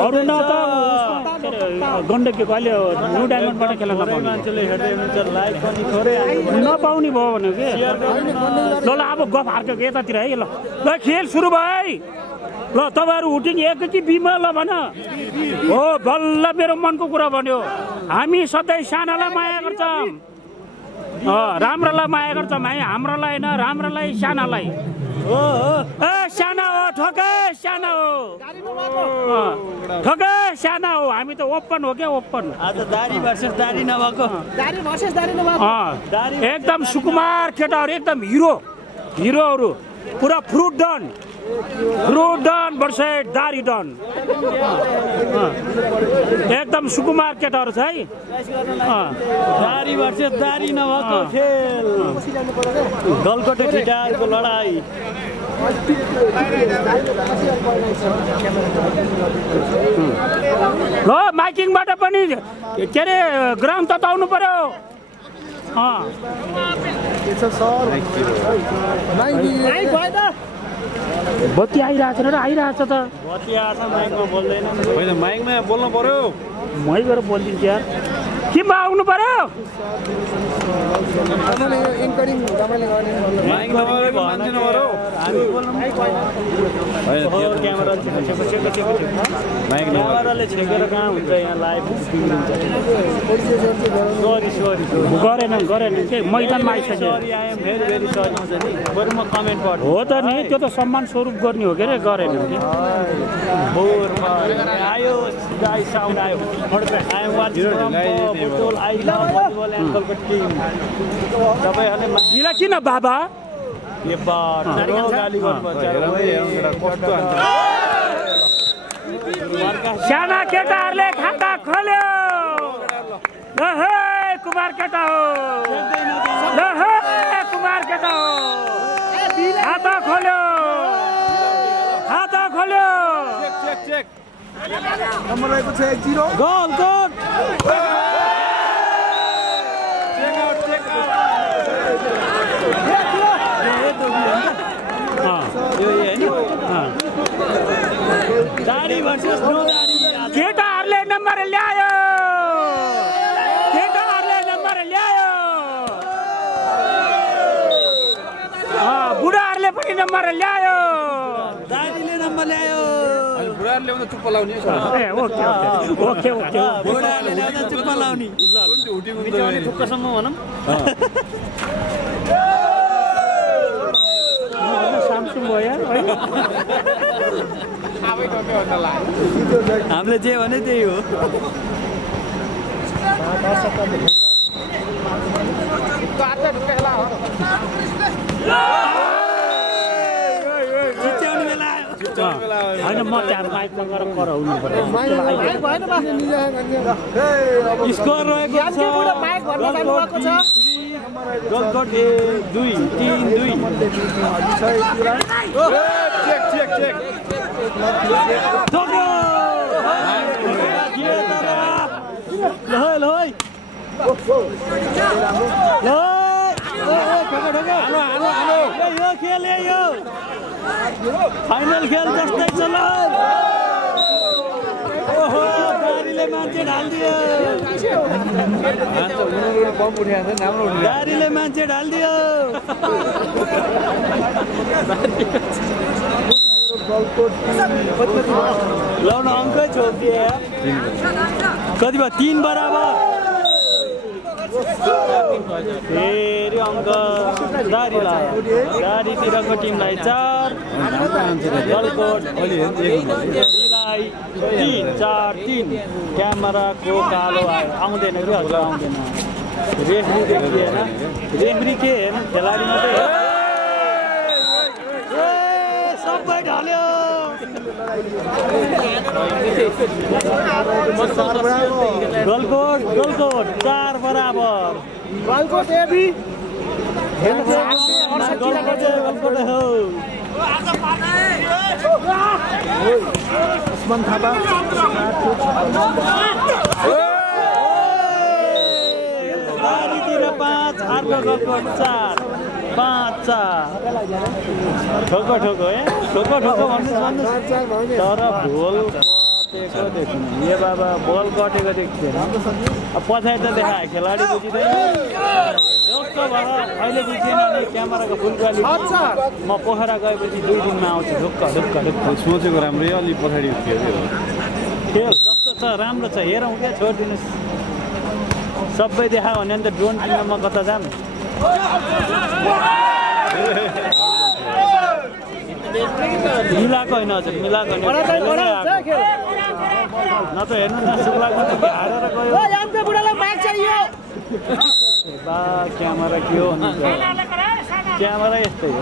अरू न त गण्डकीको अहिले न्यू डायमन्डबाट खेल्न नपाउने मान्छेले हेर्दै हुनुहुन्छ लाइभ पनि थोरै नपाउने भयो भने के ल अब गफ हार्को यतातिर है ल खेल सुरु भयो है ल तपाईँहरू हुटिङ एक कि बीमा ल भन हो बल्ल मेरो मनको कुरा भन्यो हामी सधैँ सानालाई माया गर्छौँ राम्रोलाई माया गर्छौँ है हाम्रोलाई होइन राम्रोलाई सानालाई साना हो ठोके साना हो ठोके साना हो हामी त ओपन हो क्या ओपन आज दारी भर्सेस दारी नभएको एकदम सुकुमार केटाहरू एकदम हिरोहरू पुरा फ्रुट डन वर्सेस दारी डन एकदम सुकुमार केटाहरू छ है दारी भर्सेस दारी नभएको खेल गलकोटे ठिटारको लडाई ल माइकिङबाट पनि के अरे ग्राउन्ड तताउनु पर्यो बत्ती आइरहेछ र आइरहेछ त बत्ती आछ माइकमा बोल्दैन होइन माइकमा बोल्नु पर्यो मै गएर बोलिदिन्छु यार केमा आउनु पर्यो क्यामेराले छेकेर कहाँ हुन्छ यहाँ लाइभ गरेन के मैदानमा आइसक्यो भेरी सरी बरु म कमेन्ट पढ्छु हो त नि त्यो त सम्मान स्वरूप गर्ने हो के अरे गरेन आयो साउन्ड आयो ढिला किन बाबा साना केटाहरूले खाता खोल्यो कुमार केटा हो कुमार केटा हो खाता खोल्यो नम्बर रहेको छ 1-0 गोल केटाहरूले नम्बर ल्यायो बुढाहरूले पनि नम्बर ल्यायो दारीले नम्बर ल्यायो बुढाहरूले ल्याउँदा चुप्प लाउने ओके बुढाहरूले ल्याउँदा चुप्प लाउने ठुक्कसम्म भनौँ सामसुङ भयो यार हामीले जे भने त्यही हो होइन म त्यहाँ माइकमा गएर कराउनु पर्यो स्कोर रहेको छ गलकोटे 2-3-2 फाइनल खेल जस्तै छ ल ओहो दारीले मान्छे ढाल्दियो दारीले मान्छे ढाल्दियो लाउन अङ्कै छोपिए कति भयो 3 बराबर फेरि अङ्क दारी लाग्यो दारीतिरको टिमलाई 4 गलकोट 3-4-3 क्यामेराको कालो आयो आउँदैन कि हजुर आउँदैन रेफ्री देखिएन रेफ्री के हेर्नु खेलाडी मात्रै सबै ढल्यो गलकोट 4 बराबर गलकोट एबी गलकोट हो उस्मान थापा दारीतिर 5 अर्को गलकोट 4 ठोको है ठोको भन्नु तर भोल कटेको देखिन यो बाबा बल कटेको देखिएन अब पछाडि त देखायो खेलाडी बुझिँदैन जस्तो भएर अहिले बुझिएन नि क्यामेराको फुल क्वालिटी म पोखरा गएपछि 2 दिनमा आउँछु ढुक्क ढुक्क ढुक्क सोचेको राम्रै अलि पछाडि खेल जस्तो छ राम्रो छ हेरौँ क्या छोडिदिनुहोस् सबै देखायो भने त ड्रोन किन्न म कता जाम मिलाएको होइन हजुर मिलाएको होइन न त हेर्नु न शुक्लाको त हारेर गयो बा क्यामेरा के हो क्यामेरा यस्तै हो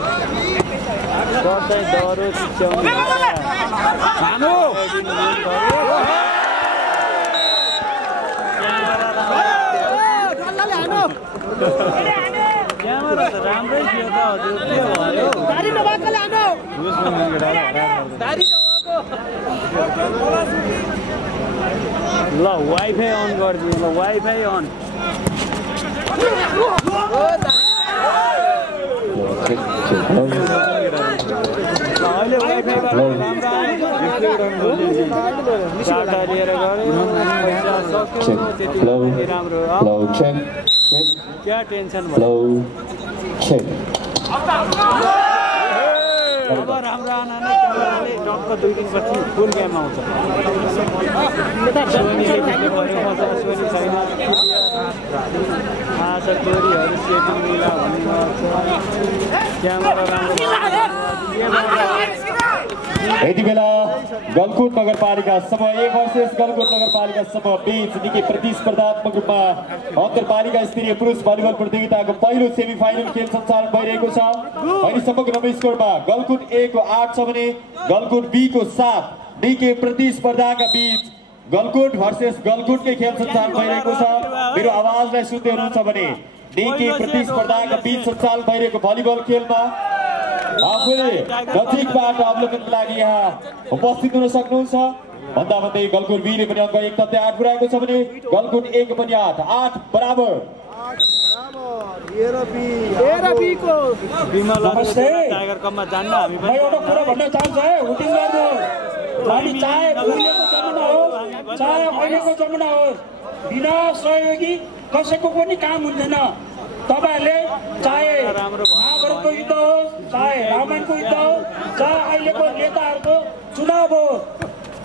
गर्दै डरो चिच्याउने क्यामेरा त राम्रै थियो त हजुर के भयो ल वाइफाई अन गरिदिनु ल वाइफाई अन अहिले वाइफाईबाट डाटा लिएर गऱ्यो राम्रो क्या टेन्सन भयो अब राम्रो आना नै क्यामेराले टक्क 2 दिनपछि फुल गेम आउँछ सोनी छैन चोरीहरू सेटिङ मिला भन्ने क्यामेरा राम्रो यति बेला गलकुट नगरपालिका समूह 1 वर्सेस गलकुट नगरपालिका समूह 20 निकै प्रतिस्पर्धात्मक रूपमा अन्तरपालिका स्तरीय पुरुष भलिबल प्रतियोगिताको पहिलो सेमिफाइनल खेल सञ्चालन भइरहेको छ। अहिलेसम्मको नम्बर स्कोरमा गलकुट A को 8 छ भने गलकुट B को 7। निकै प्रतिस्पर्धाका बीच गलकुट भर्सेस गलकुटकै खेल सञ्चालन भइरहेको छ। मेरो आवाजलाई सुन्दै हुनुहुन्छ भने निकै प्रतिस्पर्धाका बीच सञ्चालन भइरहेको भलिबल खेलमा आफूले नजिकबाट अवलोकनको लागि यहाँ उपस्थित हुन सक्नुहुन्छ। भन्दा भन्दै गलकुट B ले पनि अङ्क 1 तथ्य 8 पुर्याएको छ भने गलकुट A को पनि 8 बराबर। टाइगर कपमा जान्न हामी पनि एउटा कुरा भन्न चाहन्छु है हुटिङ गर्नु हामी चाहे उहिलेको जमाना होस् चाहे अहिलेको जमाना होस् बिना सहयोगी कसैको पनि काम हुँदैन। तपाईहरुले चाहे महाभारतको युद्ध होस् चाहे रामायणको युद्ध होस् चाहे अहिलेको नेताहरूको चुनाव होस्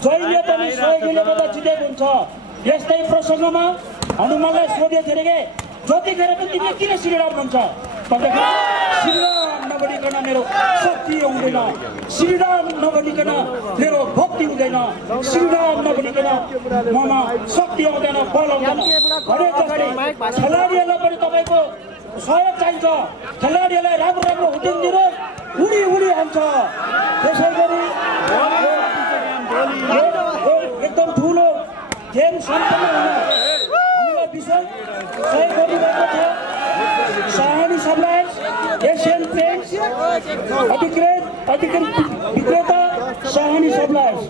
जहिले पनि सहयोगीले गर्दा जितेको हुन्छ। यस्तै प्रसङ्गमा हनुमानलाई सोधेको थियो के जतिखेर पनि तिमीले किन श्रीराम भन्छ भन्दाखेरि श्रीराम नभनिकन मेरो शक्ति आउँदैन, श्रीराम नभनिकन मेरो भक्ति हुँदैन, श्रीराम नभनिकन ममा शक्ति आउँदैन, बल आउँदैन भने जस्तै खेलाडीहरूलाई पनि तपाईँको सहयोग चाहिन्छ। खेलाडीहरूलाई राम्रो राम्रो हुटिङ दिनुहोस्, उडी उडी हान्छ। त्यसै गरी एकदम ठुलो गेम सम्पन्न हुन हामीलाई विशेष सहयोग गरिरहेको छ। साहनी सप्लायर्स, एसियन पेन्ट्स, अधिकृत विक्रेता साहनी सप्लायर्स,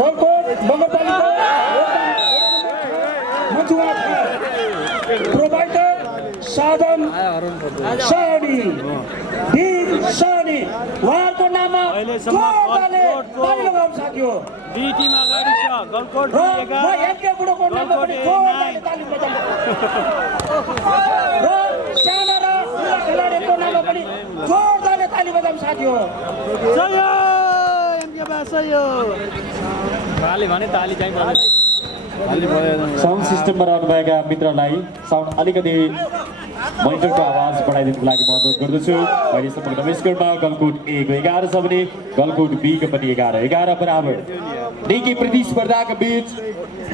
गलकोट नगरपालिका प्रोभाइडर साधन साहनी उहाँहरूको नाममा साथी हो। टिम अगाडि छ गलकोट साना र खेलाडीको नाममा पनि जोरदारले ताली बजाउँ साथी हो। साउन्ड सिस्टममा रहनुभएका मित्रलाई साउन्ड अलिकति मोनिटरको आवाज बढाइदिनुको लागि म अनुरोध गर्दछु। अहिलेसम्म नमस्कारमा गलकुट A को 11 छ भने गलकुट B को पनि 11 बराबर। निकै प्रतिस्पर्धाका बीच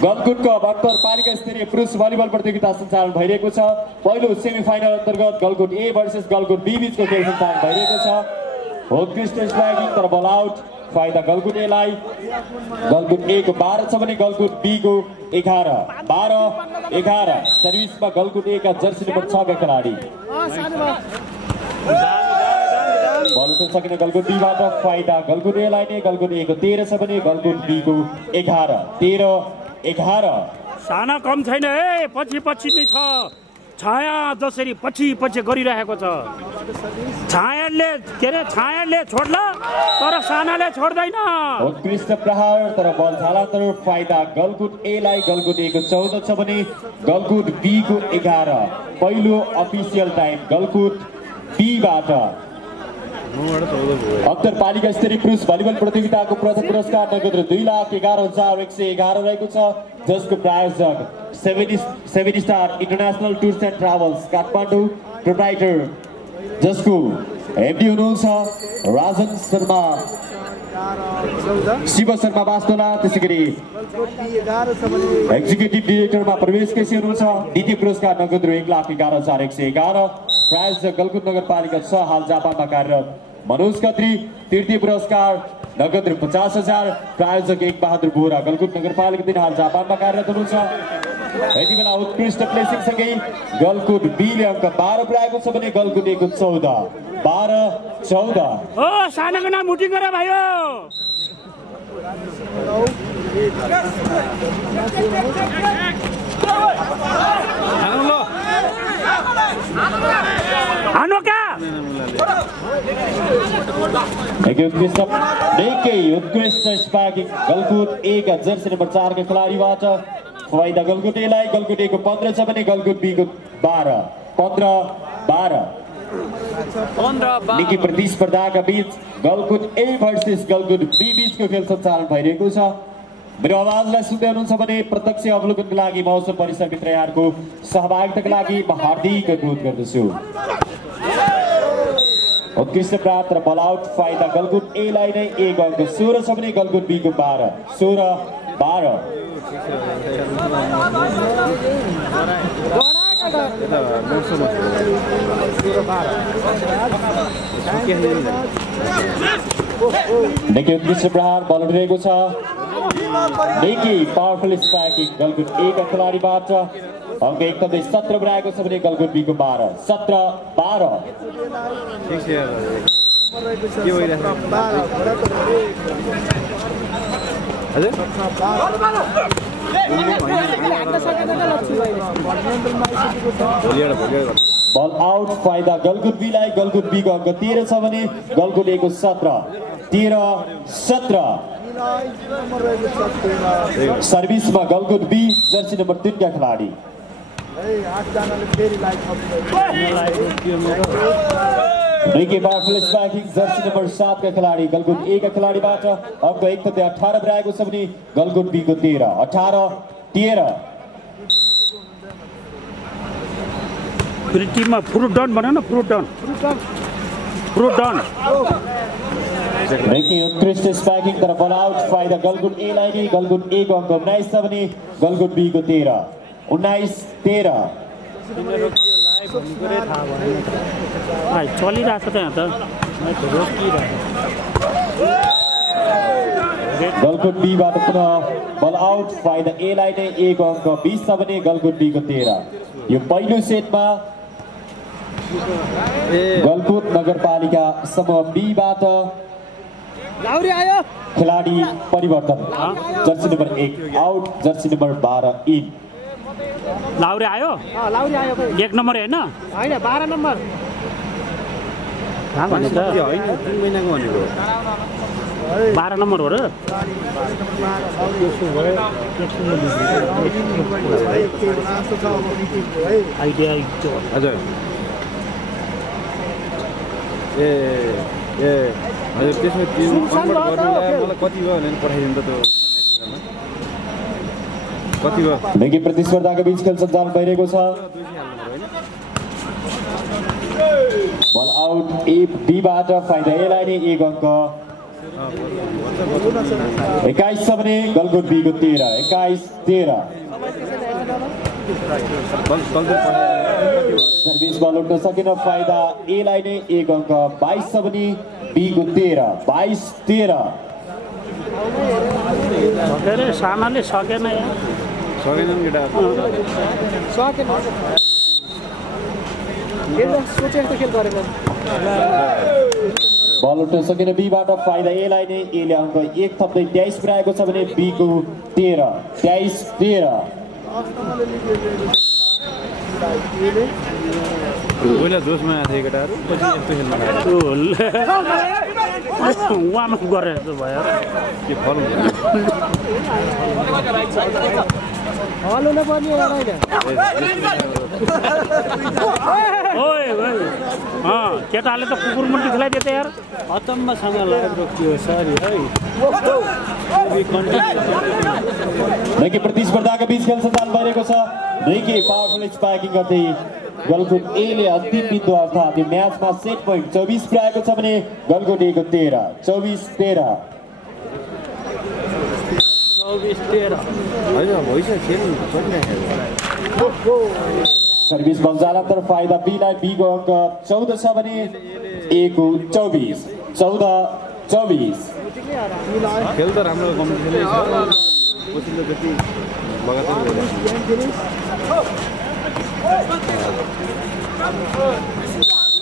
गलकुटको अन्तरपालिका स्तरीय पुरुष भलिबल प्रतियोगिता सञ्चालन भइरहेको छ। पहिलो सेमिफाइनल अन्तर्गत Galkot A versus Galkot B बीचको खेल सञ्चालन भइरहेको छ। होम स्ट्राइकिङ तर बल आउट फाइदा गलकुट A लाई। गलकुट A को 12 छ भने गलकुट B को 11 सर्भिसमा गलकुट A का जर्सी नम्बर 6 का खेलाडी बल उठाउन सकिने गलकुट B बाट फाइदा गलकुट A लाई नै। गलकुट A को 13 छ भने गलकुट B को 11 साना कम छैन है, पछि नै छ छाया जसरी पछि पछि गरिरहेको छ। छायाले के अरे छायाले छोड्ला तर सानाले छोड्दैन। उत्कृष्ट प्रहार तर बल झालान्तर फाइदा गलकुट ए लाई। गलकुट ए को 14 छ भने गलकुट बी को 11। पहिलो अफिसियल टाइम गलकुट बी बाट। अन्तरपालिका स्तरीय पुरुष भलिबल प्रतियोगिताको प्रथम पुरस्कार नगद 2,11,111 रहेको छ, जसको प्रायोजक 7 star international tours and travels Kathmandu proprietor, जसको एमडी हुनुहुन्छ राजन शर्मा, शिव शर्मा वास्तोला। त्यसै गरी एक्जिक्युटिभ डिरेक्टरमा प्रवेश केसी हुनुहुन्छ। द्वितीय पुरस्कार नगद रु 1,11,111। प्रायोजक गलकुट नगरपालिका 6 हाल जापानमा कार्यरत मनोज खत्री। तृतीय पुरस्कार नगद रु 50,000। प्रायोजक एक बहादुर बोरा गलकुट नगरपालिका 3 हाल जापानमा कार्यरत हुनुहुन्छ। यति बेला उत्कृष्ट प्लेसिङ सँगै गलकुट बी ले अङ्क 12 पुर्याएको छ भने गलकुट ए को 14। 12-14। ओ सानाको नाम मुटिङ गर भाइयो। हानो का उत्कृष्ट स्पार्किङ गलकुट ए का जर्सी नम्बर 4 का खेलाडीबाट फाइदा गलकुट ए लाई। गलकुट ए को 15 छ भने गलकुट बी को 12। 15-12। निकै प्रतिस्पर्धाका बीच Galkot A versus Galkot be बीचको खेल सञ्चालन भइरहेको छ। मेरो आवाजलाई सुन्दै हुनुहुन्छ भने प्रत्यक्ष अवलोकनको लागि मौसम परिसरभित्र यहाँहरूको सहभागिताका लागि म हार्दिक अनुरोध गर्दछु। उत्कृष्ट प्राप्त र बल आउट फाइदा गलकुट ए लाई नै। 1 अङ्क 16 छ भने गलकुट बी को 12। 16-12। निकै उत्कृष्ट प्रहार बल उठिरहेको छ। निकै पावरफुल स्पार्किङ गलकुट ए का खेलाडीबाट अङ्क एकदमै 17 पुर्याएको छ भने गलकुट बी को 12। 17-12। बल आउट फाइदा गलकुट बी लाई। गलकुट बी को अङ्क 13 छ भने गलकुट ए को 17। 13-17। सर्भिसमा गलकुट बी जर्सी नम्बर 3 का खेलाडी। निकै पावरफुल स्पार्किङ जर्सी नम्बर 7 का खेलाडी गलकुट ए का खेलाडीबाट अङ्क एकदमै 18 पुर्याएको छ भने गलकुट बी को 13। 18-13। टिममा फ्रुट डन भन्यो न, फ्रुट डन। निकै उत्कृष्ट स्पार्किङ तर बल आउट फाइदा गलकुट ए लाई नै। गलकुट ए को अङ्क 19 छ भने गलकुट बी को 13। 19-13। चलिरहेको छ त्यहाँ त गलकुट बी बाट पुनः बल आउट फाइदा ए लाई नै। 1 अङ्क 20 छ भने गलकुट बी को 13। यो पहिलो सेटमा गलकुट नगरपालिका समूह बी बाट खेलाडी परिवर्तन। Jersey number 1 out, jersey number 12 in. लाउरे आयो? लाउरे आयो। 1 नम्बर हैन? हैन 12 नम्बर। कहाँ भन्नु त? हैन 3 महिनाको भनेको। 12 नम्बर हो र? आइडिया हजुर। हजुर त्यसमा कन्भर्ट गर्नुलाई मलाई कति भयो भनेर पठाइदिनु त त्यो कति भयो। निकै प्रतिस्पर्धाको बीच खेल सञ्चालन भइरहेको छ। बल आउट ए बी बाट फाइदा ए लाई नै। 1 अङ्क 21 छ भने गलकुट बी को 13। 21-13। सर्भिस बल उठ्न सकेन फाइदा ए लाई नै। 1 अङ्क 22 छ भने बी को 13। 22-13। सानाले सकेन बल उठ्न सकेन बी बाट फाइदा ए लाई नै। ए ले अङ्क 1 थप्दै 23 पुर्याएको छ भने बी को 13। 23-13। पहिला जोसमा आएको थियो केटाहरू पछि यस्तो खेल्नु उहाँमा गरेर जस्तो भयो के फल हुन्छ केटाले त कुकुर मुन्टी खेलाइदियो त यार अचम्मसँग लागेर रोकियो सरी है नैकी प्रतिस्पर्धाका बीच खेल सञ्चालन भइरहेको छ नैकी पावरफुल स्पाइकिङ गर्दै गलकुट ए ले अन्तिम बिन्दु अर्थात् यो म्याचमा सेट पोइन्ट 24 पुर्याएको छ भने गलकुट ए को 13 24-13 सर्भिस बल जालान्तर फाइदा बीलाई बीको अङ्क 14 छ भने ए को 24 14-24 खेल त राम्रो कम्पिटिसन छ पछिल्लो जति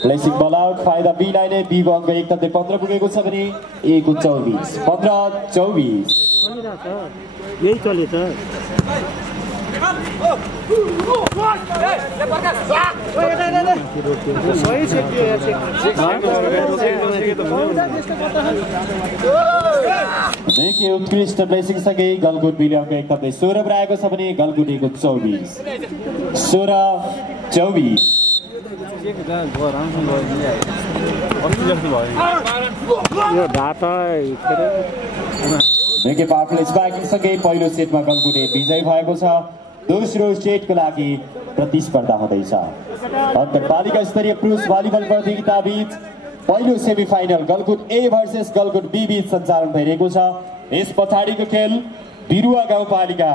प्लेसिङ बल आउट फाइदा बीलाई नै बीको अङ्क 1-15 पुगेको छ भने ए को 24 15-24 यही चल्यो त देखिए उत्कृष्ट प्लेसिङ सँगै गलकुट बीले अङ्क 16 पुर्याएको छ भने गलकुट ए को 24 16-24 यो ढाटा देखिए पावरफुल स्पाइकिङ सँगै पहिलो सेटमा गलकुट ए विजयी भएको छ दोस्रो सेटको लागि प्रतिस्पर्धा हुँदैछ अन्तरपालिका स्तरीय पुरुष भलिबल प्रतियोगिता बीच पहिलो semifinal Galkot A versus Galkot B बीच सञ्चालन भइरहेको छ यस पछाडिको खेल बिरुवा गाउँपालिका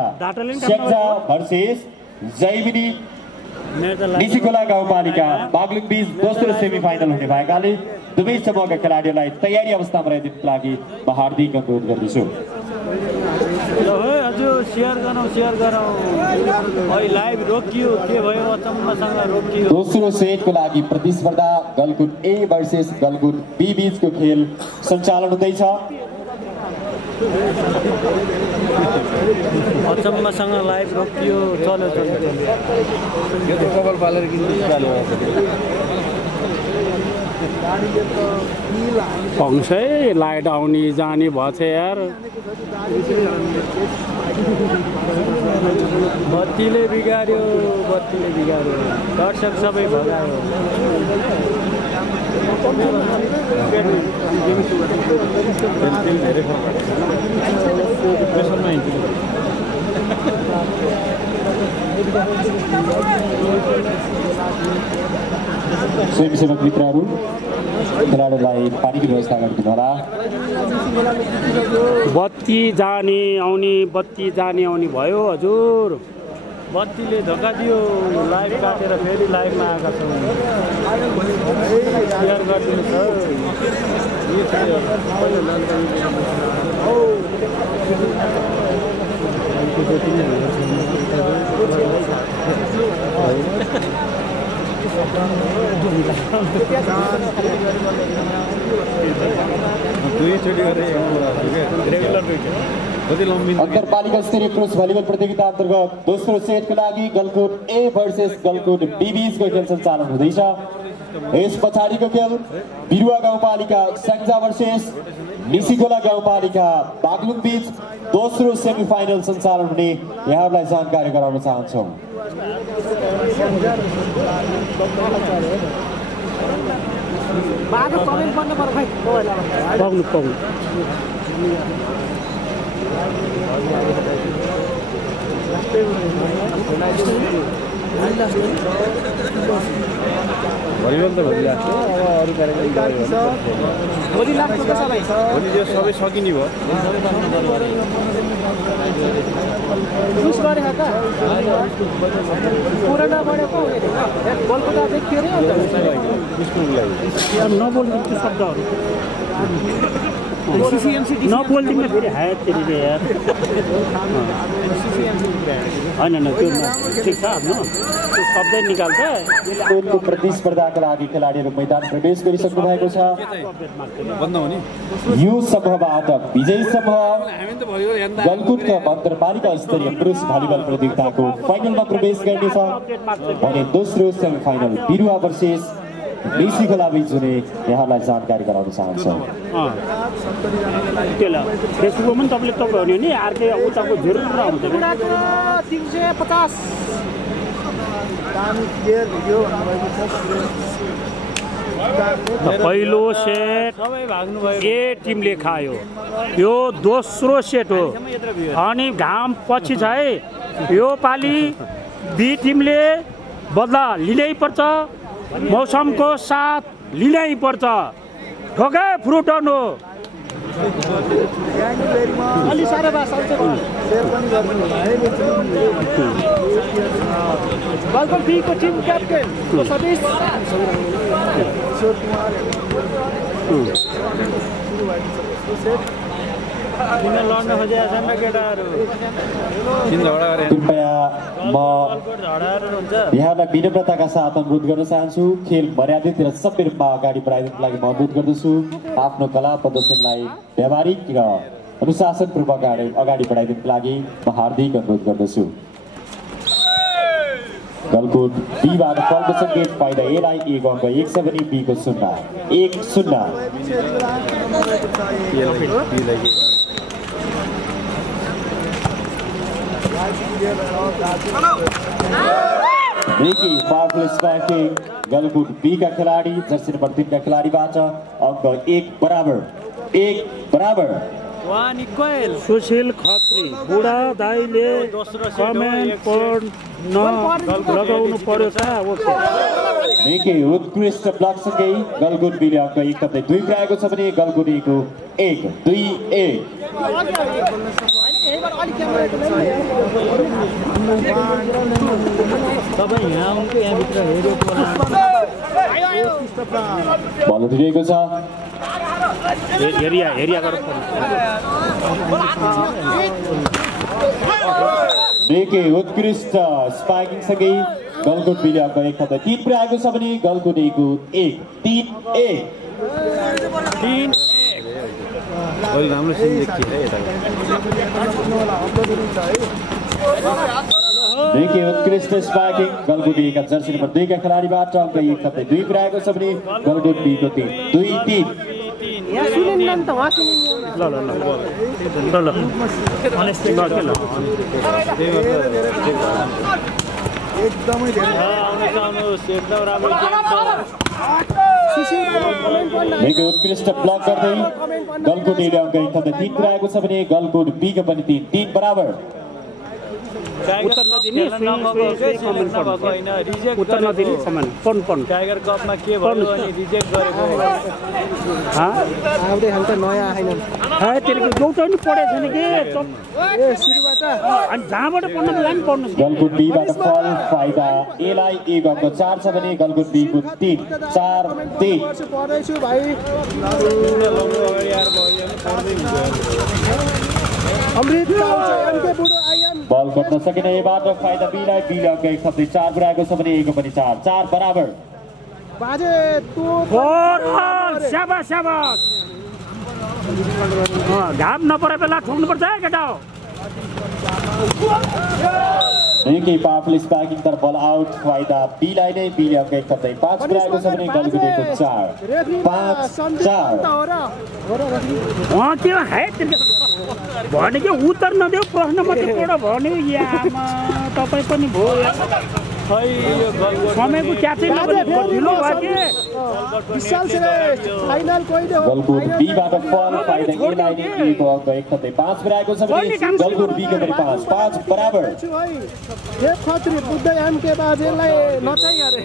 सेक्जा भर्सेस जैमिनी निसिकोला गाउँपालिका बागलुङ बीच दोस्रो सेमिफाइनल हुने भएकाले दुवै समूहका खेलाडीहरूलाई तयारी अवस्थामा रहनुको लागि म हार्दिक अनुरोध गर्दछु हजुर सेयर गरौँ लाइभ रोकियो के भयो अचम्मसँग रोकियो दोस्रो सेटको लागि प्रतिस्पर्धा Galkot A versus Galkot be बीचको खेल सञ्चालन हुँदैछ अचम्मसँग लाइभ रोकियो चल्यो कपाल पालेर पङ्सै लाइट आउने जाने भएछ यार बत्तीले बिगार्यो दर्शक सबै भगायो स्वयंसेवक मित्रहरू खेलाडीलाई पानीको व्यवस्था गरिदिनु होला बत्ती जाने आउने भयो हजुर बत्तीले धोका दियो लाइभ काटेर फेरि लाइभमा आएका छौँ सेयर गरिदिनु अन्तरपालिका स्तरीय पुरुष भलिबल प्रतियोगिता अन्तर्गत दोस्रो सेटको लागि Galkot A versus Galkot be बीचको खेल सञ्चालन हुँदैछ यस पछाडिको खेल बिरुवा गाउँपालिका स्याङ्जा भर्सेस निसिकोला गाउँपालिका बागलुङ बीच दोस्रो सेमिफाइनल सञ्चालन हुने यहाँहरूलाई जानकारी गराउन चाहन्छौँ भलिबल त भोलि सबै सकिने भयो नबोल्नु त्यो शब्दहरू नबोल्दिनँ फेरि हात तेरिले यार होइन त्यो ठिक छ आफ्नो त्यो शब्दै निकाल्छ उनको प्रतिस्पर्धाका लागि खेलाडीहरू मैदान प्रवेश गरिसक्नु भएको छ यो समूहबाट विजयी समूह गलकुटका नगरपालिका स्तरीय पुरुष भलिबल प्रतियोगिताको फाइनलमा प्रवेश गर्नेछ भने दोस्रो सेमी फाइनल बिरुवा वर्सेस बेसी खोला बीच हुने यहाँलाई जानकारी गराउन चाहन्छौँ फेसबुकमा पनि तपाईँले भन्यो नि अर्कै उताको जरुर आउँछ पहिलो सेट ए टिमले खायो यो दोस्रो सेट हो अनि घाम पछि छ है यो पालि बी टिमले बदला लिनै पर्छ मौसमको साथ लिनै पर्छ ठोके फ्रुट अन हो गलकुटको टिम क्याप्टेन सतीश लड्न खोजेका छन् र केटाहरू कृपया म यहाँलाई विनम्रताका साथ अनुरोध गर्न चाहन्छु खेल मर्यादित र सभ्य रूपमा अगाडि बढाइदिनको लागि म अनुरोध गर्दछु आफ्नो कला प्रदर्शनलाई व्यावहारिक र अनुशासनपूर्वक अगाडि बढाइदिनको लागि म हार्दिक अनुरोध गर्दछु गलकुट बीबाट फलको सङ्केत फाइदा एलाई एक अङ्क 1 छ भने बीको 0-1-0 Ricky powerful striking Galkot B का खिलाड़ी जर्सी नंबर 3 का खिलाड़ीबाट अंक 1 बराबर सुशील खत्री बुढा दाइले कमेन्ट पढ्न लगाउनु पर्यो छ ओके निकै उत्कृष्ट ब्लक सँगै गलकुट बीले अंक 1 थप्दै 2 पाएको छ भने गलकुट बीको 1-2-1 बल उठिरहेको छ निकै उत्कृष्ट स्पाइकिङ सँगै गलकुट बीले अंक 1 थप्दै 3 पाएको छ भने गलकुट बीको 1-3-1 राम्रो सिन देखिए निकै उत्कृष्ट स्पाइकिङ गलकुट बीका जर्सी नम्बर 2 का खिलाडीबाट अंक 1 थप्दै 2 पाएको छ भने गलकुट बीको 3-2-3 निकै उत्कृष्ट ब्लक गर्दै गलकुट बीले अंक 1 थप्दै 3 पाएको छ भने गलकुट बीको पनि 3-3 बराबर उत्तर नदिने उत्तर नदिने समान पढ्नु टाइगर कपमा के भयो अनि रिजेक्ट गरेको आउँदै हाल त नयाँ आएन तेरो एउटा पनि पढेको छैन के सुरुबाट अनि जहाँबाट पढ्नु पनि पढ्नु गलकुट बीबाट फल फाइदा एलाई 1 अंक 4 छ भने गलकुट बीको 3-4-3 पढ्दैछु भाइ अमृत एमके बुढो आइएम बल गर्न सकिन यबाट फाइदा बीलाई बीले अंक 1 थप्दै 4 पुर्याएको छ भने एको पनि 4 बराबर बाजे तू शाबास शाबास घाम नपरे बेला ठोक्नुपर्छ है केटा हो निकै पावरफुल स्पाइकिङ तर बल आउट फाइदा बीलाई नै बीले अंक 1 थप्दै 5 पुर्याएको छ भने गलकुट बीको 4-5-4 त्यो है भने कि उत्तर नदेऊ प्रश्न मात्रै पढ भन्यो यामा तपाईँ पनि भयो समयको क्याचै ढिलो भयो कि गलकुट बीबाट फल फाइदा एलाई नै बीको अंक 1 थप्दै 5 पुर्याएको छ भने गलकुट बीको पनि 5 बराबर एक खत्री बुद्धै एमके बाजेलाई नचाइ अरे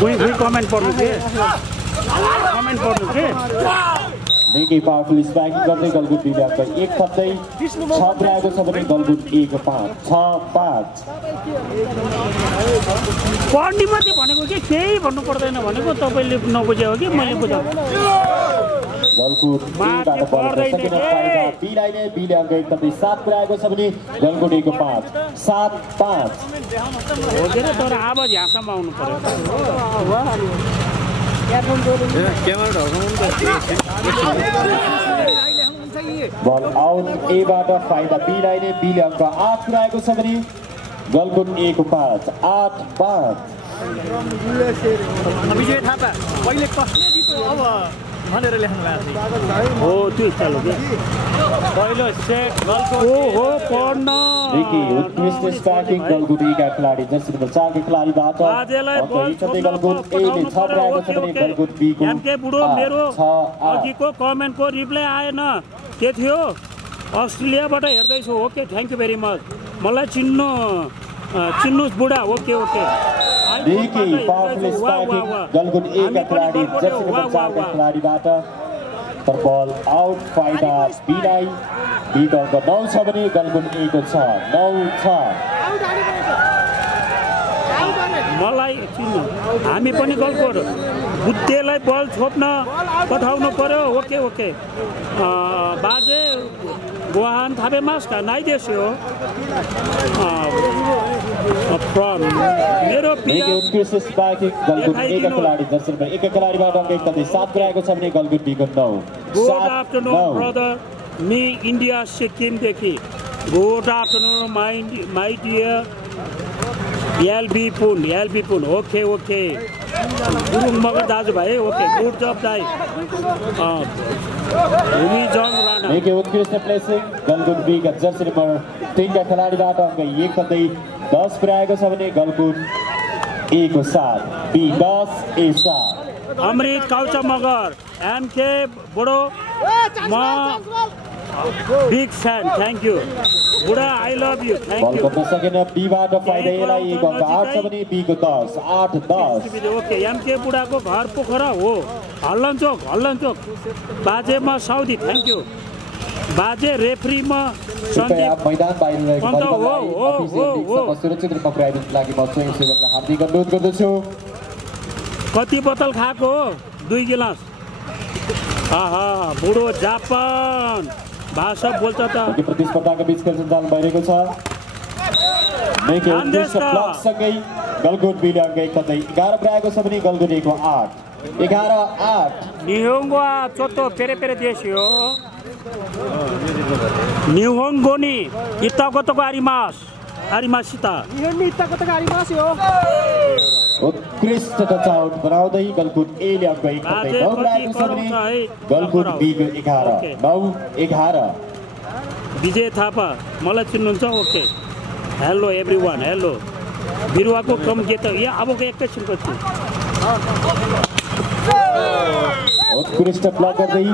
कोही कमेन्ट पढ्नु के निकै पावरफुल स्ट्राइकिङ गर्दै गलकुट बीले अङ्क 1 थप्दै 6 पुर्याएको छ भने गलकुट 1-5 6-5 पढ्ने मात्रै भनेको कि केही भन्नु पर्दैन भनेको तपाईँले नबुझ्यो हो कि मैले बुझाउ गलकुट बीबाट बल सकिन फाइदा बीलाई नै बीले अङ्क 1 थप्दै 7 पुर्याएको छ भने गलकुट 1-5 7-5 हो के तर आवाज यहाँसम्म आउनु पर्यो बल आउट एबाट फाइदा बीलाई नै बीले अङ्क 8 पुर्याएको छ भने गलकुट 1-5 8-5 विजय थापा पहिले कसले जित्यो अब भनेर लेख्नु भएको हो त्यो चालु के पहिलो सेट गलकुट हो पढ्न निकै उत्कृष्ट स्ट्राइकिङ गलकुट का खेलाडी जर्सी नम्बर 4 के खेलाडीबाट बाजेलाई बल गलकुट ए ले 6 पुर्याएको छ भने गलकुट बी को एमके बुढो मेरो अघिको कमेन्टको रिप्लाई आएन के थियो अस्ट्रेलियाबाट हेर्दैछु okay thank you very much मलाई चिन्नुहोस् बुढा ओके निकै पावरफुल स्ट्राइकिङ गलकुट ए का खेलाडी जर्सी नम्बर 4 का खेलाडीबाट तर बल आउट फाइदा बीलाई बी को अङ्क 9 छ भने गलकुट ए को 6 9-6 मलाई चिन्नु हामी पनि गलकुट बुद्धेलाई बल छोप्न पठाउनु पर्यो ओके बाजे गोहान थापे मास्का नाइदेश्यो मेरो निकै उत्कृष्ट स्ट्राइकिङ गलकुट ए का खेलाडी जर्सी नम्बर 1 का खेलाडीबाट अङ्क 1 थप्दै 7 पुर्याएको छ भने गलकुट बी को 9 गुड आफ्टरनुन ब्रदर मी इन्डिया सिक्किमदेखि good afternoon my dear LB Pun okay Gurung Magar दाजुभाइ ओके गुड जब दाइ भूमि जङ राणा निकै उत्कृष्ट प्लेसिङ गलकुट बी का जर्सी नम्बर 3 का खेलाडीबाट अङ्क 1 थप्दै 10 पुर्याएको छ भने गलकुट ए को 7 बी 10 ए 7 अमृत काउचा मगर एमके बुढो म बिग फ्यान थ्याङ्क यू बुढा I love you thank ball you गर्न सकेन बीबाट फाइदा एलाई 1 अङ्क 8 छ भने बी को 10 8-10 ओके एमके बुढाको घर पोखरा हो हल्लन चोक बाजेमा साउदी थ्याङ्क यू बाजे रेफ्रीमा कृपया मैदान बाहिर रहेको भलिबललाई अफिसियल लिगसम्म सुरक्षित रूपमा पुर्याइदिनको लागि म स्वयं सेवकलाई हार्दिक अनुरोध गर्दछु कति बोतल खाएको 2 गिलास आहा बुढो जापान भाषा बोल्छ त प्रतिस्पर्धाको बीच खेल सञ्चालन भइरहेको छ निकै उत्कृष्ट ब्लकसँगै गलकुट बीले अङ्क 1 थप्दै 11 पुर्याएको छ भने गलकुट ए को 8 11-8 निहोङ्गो चोतो पेरे देशियो निहोङ्गो नि इत्तागोतको आरिमासिता उत्कृष्ट टचआउट बनाउँदै गलकुट ए ले अङ्क 1 थप्दै 9 पुर्याएको छ भने गलकुट बी को 11 विजय थापा मलाई चिन्नुहुन्छ ओके हेलो एभ्रिवान हेलो बिरुवाको कम गेट यहाँ अबको एकैछिनको छु उत्कृष्ट ब्लक गर्दै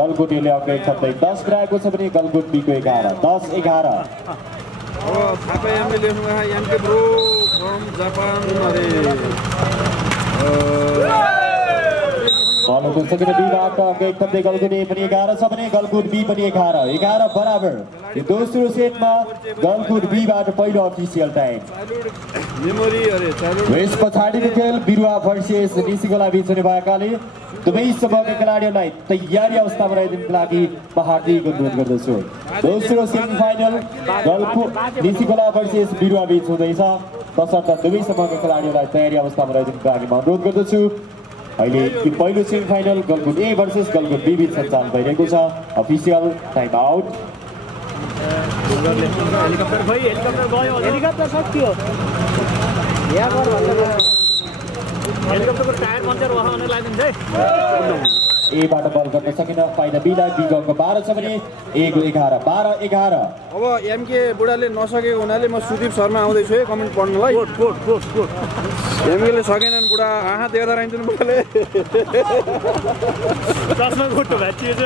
गलकुट ए ले अङ्क 1 थप्दै 10 पुर्याएको छ भने गलकुट बी को 11 10-11 थापा एमले लेख्नु भएको एमके ब्रो फ्रम जापान अरे बलको सकिने बीबाट अङ्क 1 थप्दै गलकुट ए पनि 11 छ भने गलकुट बी पनि 11 बराबर यो दोस्रो सेटमा गलकुट बीबाट पहिलो अफिसियल टाइम मेमोरी अरे यस पछाडिको खेल बिरुवा भर्सेस निसिकोला बीच हुने भएकाले दुवै समूहका खेलाडीहरूलाई तयारी अवस्थामा रहदिनको लागि म हार्दिक अनुरोध गर्दछु दोस्रो सेमिफाइनल गलकुट निसिकोला भर्सेस बिरुवा बीच हुँदैछ तसर्थ दुवै समूहका खेलाडीहरूलाई तयारी अवस्थामा रहदिनको लागि म अनुरोध गर्दछु अहिले पहिलो semifinal Galkot A versus Galkot B बीच सञ्चालन भइरहेको छ अफिसियल टाइम आउट हेलिकप्टर सक्यो हेलिकप्टरको टायर पङ्चर भयो भने लागिदिन्छ एबाट बल गर्न सकिन फाइदा बीलाई बी को अङ्क 12 छ भने ए को 11 12-11 अब एमके बुढाले नसकेको हुनाले म सुदीप शर्मा आउँदैछु है कमेन्ट पढ्नलाई एमकेले सकेनन् बुढा आहा देख्दा रहन्छन् बुढाले चस्मा खुट्टो भाँचिएछ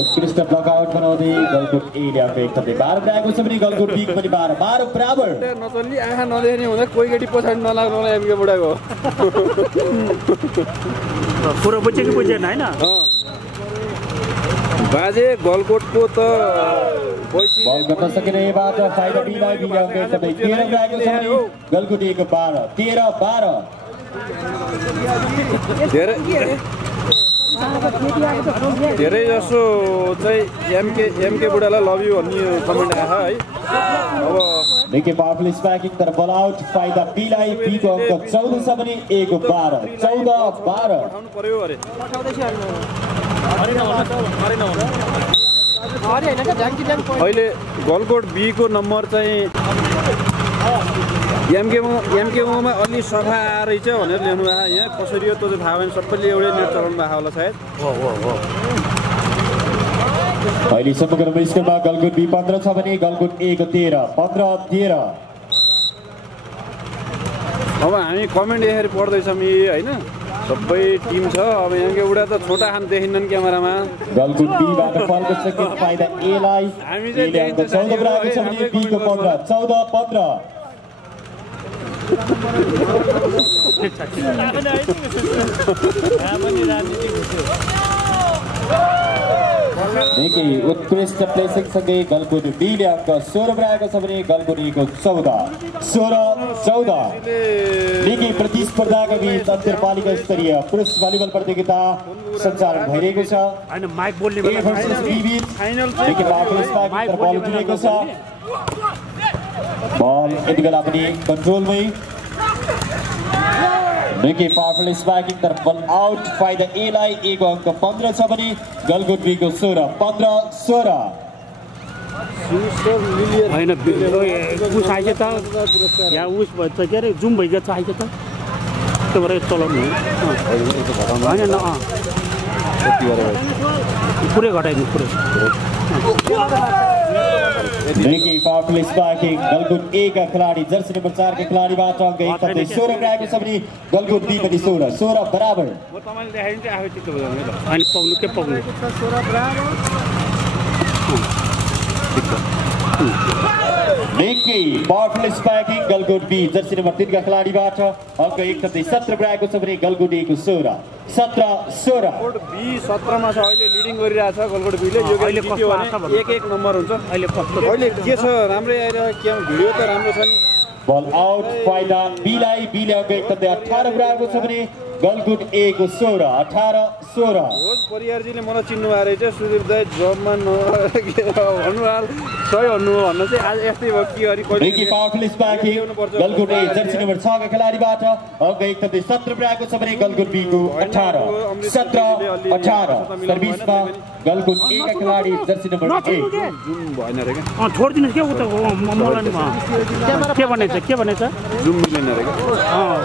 उत्कृष्ट ब्लकआउट बनाउँदै गलकुट ए ले अङ्क 1 थप्दै 12 पुर्याएको छ भने गलकुट बी पनि 12 बराबर नचल्ली आँखा नदेख्ने हुँदा कोही केटी पछाडि नलाग्नु होला एमके बुढाको पुरो बुझ्यो कि बुझेन होइन बाजे गलकोटको त बल गर्न सकेन यबाट फाइदा बिलाई बिगाउने सबै 13 रहेको छ भने गलकुट 1 12 13 12 धेरै जसो चाहिँ एमके बुढालाई लभ यु भन्ने कमेन्ट आयो है अब निकै पावरफुल स्पाइकिङ तर बल आउट फाइदा बिलाई बीको अङ्क 14 छ भने 1 12 14 12 पठाउनु पर्यो अरे अहिले गलकोट बी को नम्बर चाहिँ एमकेमा अलि सफा रहेछ भनेर ल्याउनु भएको यहाँ कसरी हो त्यो चाहिँ थाहा भएन सबैले एउटै नेट चलाउनु भएको होला सायद अहिले समग्र स्कोरमा गलकुट बी 15 छ भने गलकुट 1 13 15 13 अब हामी कमेन्ट यसरी पढ्दैछौँ यी होइन सबै टिम छ अब एमके बुढा त छोटा खान देखिन्छन् क्यामेरामा गलकुट बीबाट फलको सकित फाइदा एलाई हामी चाहिँ एले 14 रहेको छ भने बी को 15 14 15 निकै उत्कृष्ट प्लेसिङ सँगै गलकुट बीले अङ्क 16 रहेको छ भने गलकुट 14 16 14 निकै प्रतिस्पर्धाका बीच अन्तरपालिका स्तरीय पुरुष भलिबल प्रतियोगिता सञ्चालन भइरहेको छ हैन माइक बोल्ने ए भर्सेस बी बीच निकै पावरफुल स्पाइक तर बल उठिरहेको छ बल यति बेला पनि कन्ट्रोलमै निकै पावरफुल स्पाइकिङ तर बल आउट फाइदा एलाई 1 अङ्क 15 छ भने गलकुट बी को 16 15 16 हैन उस आइज त यहाँ उस भन्छ के अरे जुम भइज छ आइज त त्यो भएर चलाउनु हैन न पुरै घटाइदिनु पुरै निकै पावरफुल स्पाइकिङ गलकुट ए का खिलाडी जर्सी नम्बर 4 के खिलाडीबाट अङ्क 16 रहेको छ भने गलकुट बी पनि 16 16 बराबर म तपाईले देखाइदिन्छु आफै चित्त बुझाउनु ल अनि पाउनु के पाउनु 16 बराबर निकै powerful spiking Galkot B jersey number 3 का खिलाडीबाट अङ्क 17 रहेको छ भने गलकुट ए को 16 17 16 गलकोट बी 17 मा छ अहिले लिडिङ गरिरहेछ गलकोट बीले यो अहिले कस्तो आछ भने 1 नम्बर हुन्छ अहिले कस्तो अहिले के छ राम्रै आइरहेको के भिडियो त राम्रो छ नि बल आउट फाइदा बीलाई बीले अङ्क 18 रहेको छ भने गलकुट ए को 16 18 16 भोज परियारजीले मलाई चिन्नु भएको रहेछ सुदीप दाइ जबमा भन्नुभयो सही भन्नु भन्न चाहिँ आज यस्तै भयो कि अरे निकै पावरफुल स्पाइकिङ गलकुट ए जर्सी नम्बर 6 का खिलाडीबाट अङ्क 17 रहेको छ भने गलकुट बी को 18 17 18 सर्भिसमा गलकुट ए का खिलाडी जर्सी नम्बर 1 जुम भएन रे के छोडिदिनु के उता मलाई के भनेछ जुम मिलेन रे के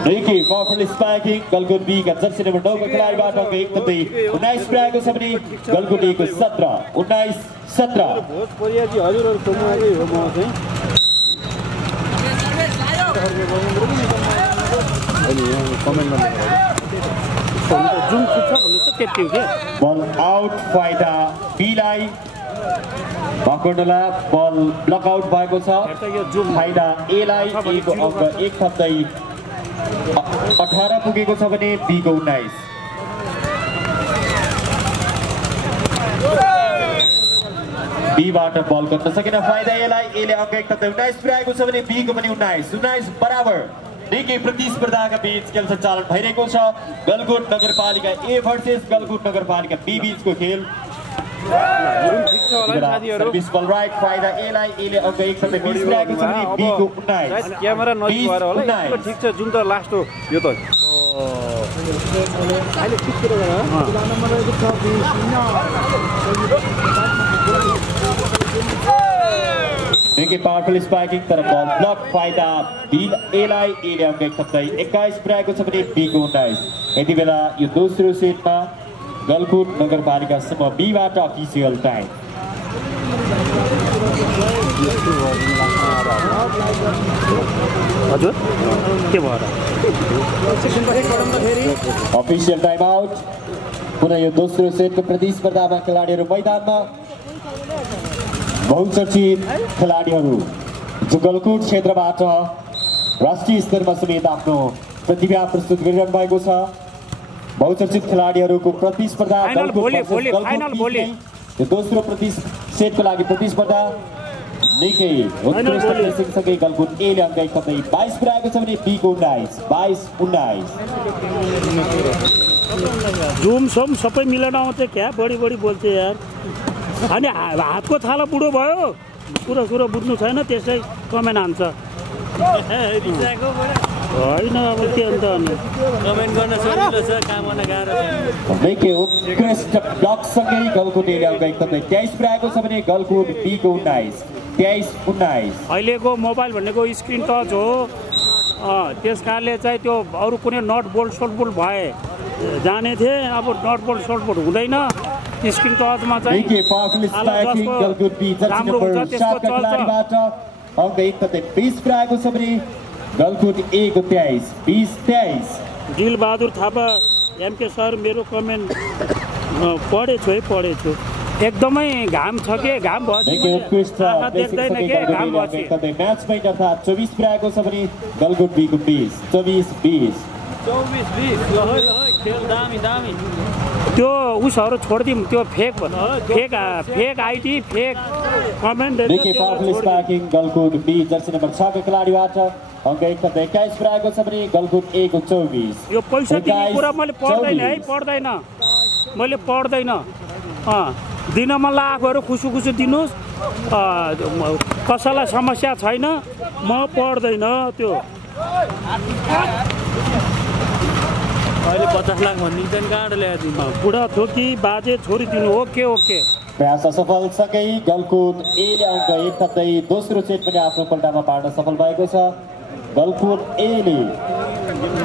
निकै पावरफुल स्पाइकिङ गलकुट बी का जर्सी नम्बर 9 का खिलाडीबाट अङ्क 19 रहेको छ भने गलकुट ए को 17 19 17 भोज परियारजी हजुरहरु खोज्नु आगे हो म चाहिँ अनि यहाँ कमेन्टमा जुम छ भन्नु त त्यति हो के बल आउट फाइदा बीलाई बाकोडला बल ब्लक आउट भएको छ यो जुम फाइदा एलाई ए को अङ्क 1 थप्दै 18 पुगेको छ भने बी को 19 बीबाट बल गर्न सकेन फाइदा एलाई एले अङ्क 1 थप्दै 19 पुर्याएको छ भने बी को पनि 19 बराबर निकै प्रतिस्पर्धाका बीच खेल सञ्चालन भइरहेको छ गलकुट नगरपालिका ए भर्सेस गलकुट नगरपालिका बी बीचको खेल सर्भिस बल राइट फाइदा एलाई एले अङ्क 1 थप्दै 20 पुर्याएको छ भने बी को 19 क्यामेरा नजिक भएर होला ठिक छ जुन त लास्ट हो यो त अहिले ठिक कुरा गर तुला नम्बर रहेको छ 20 निकै पावरफुल स्पाइकिङ तर बल ब्लक फाइदा बी एलाई एले अङ्क 1 थप्दै 21 पुर्याएको छ भने बी को 19 यति बेला यो दोस्रो सेटमा गलकुट नगरपालिका समूह बीबाट अफिसियल टाइम हजुर के भएर अफिसियल टाइम आउट पुनः यो दोस्रो सेटको प्रतिस्पर्धामा खेलाडीहरू मैदानमा बहुचर्चित खेलाडीहरू जो गलकुट क्षेत्रबाट राष्ट्रिय स्तरमा समेत आफ्नो प्रतिभा प्रस्तुत गरिरहनु भएको छ बहुचर्चित खेलाडीहरूको प्रतिस्पर्धा यो दोस्रो सेटको लागि प्रतिस्पर्धा निकै उत्कृष्ट फिनिसिङसँगै गलकुट एले अङ्क थप्दै 22 पुर्याएको छ भने बीको 22-19 जुम सोम सबै मिलेर आउँछ क्या बढी बोल्छ यार अनि हातको छाला बुढो भयो कुरो बुझ्नु छैन त्यसै कमेन्ट हान्छ होइन अब के अन्त कमेन्ट गर्न सजिलो छ काम गर्न गाह्रो छ निकै उत्कृष्ट ब्लकसँगै गलकुट एले अङ्क थप्दै 23 पुर्याएको छ भने गलकुट बीको 23-19 अहिलेको मोबाइल भनेको स्क्रिन टच हो त्यस कारणले चाहिँ त्यो अरू कुनै नट बोल्ट भए जाने थिए अब नट बोल्ट हुँदैन स्क्रिन टचमा चाहिँ राम्रो हुन्छ त्यसको चल्छ अङ्क 20 पुर्याएको छ भने गलकुट एको 23-23 दिलबहादुर थापा एमके सर मेरो कमेन्ट पढेछु एकदमै घाम छ के घाम देख्दैन के घाम म्याच पोइन्ट अर्थात् 24 पुर्याएको छ भने गलकुट बीको 24-20 खेल दामी त्यो उसहरू छोडिदिउँ त्यो fake ID fake comment Galkot B jersey number 6 को खेलाडीबाट अङ्क 21 पुर्याएको छ भने गलकुट एको 24 यो पैसा दिने कुरा मैले पढ्दैन दिन मन आफूहरू खुसु दिनुहोस् कसैलाई समस्या छैन म पढ्दैन त्यो अहिले 50 लाख भनिदिन्छ नि कहाँबाट ल्याइदिनु बुढा छोकी बाजे छोरी दिनु ओके प्रयास सफल सँगै गलकुट एले अङ्क 1 थप्दै दोस्रो सेट पनि आफ्नो पल्टामा पार्न सफल भएको छ गलकुट एले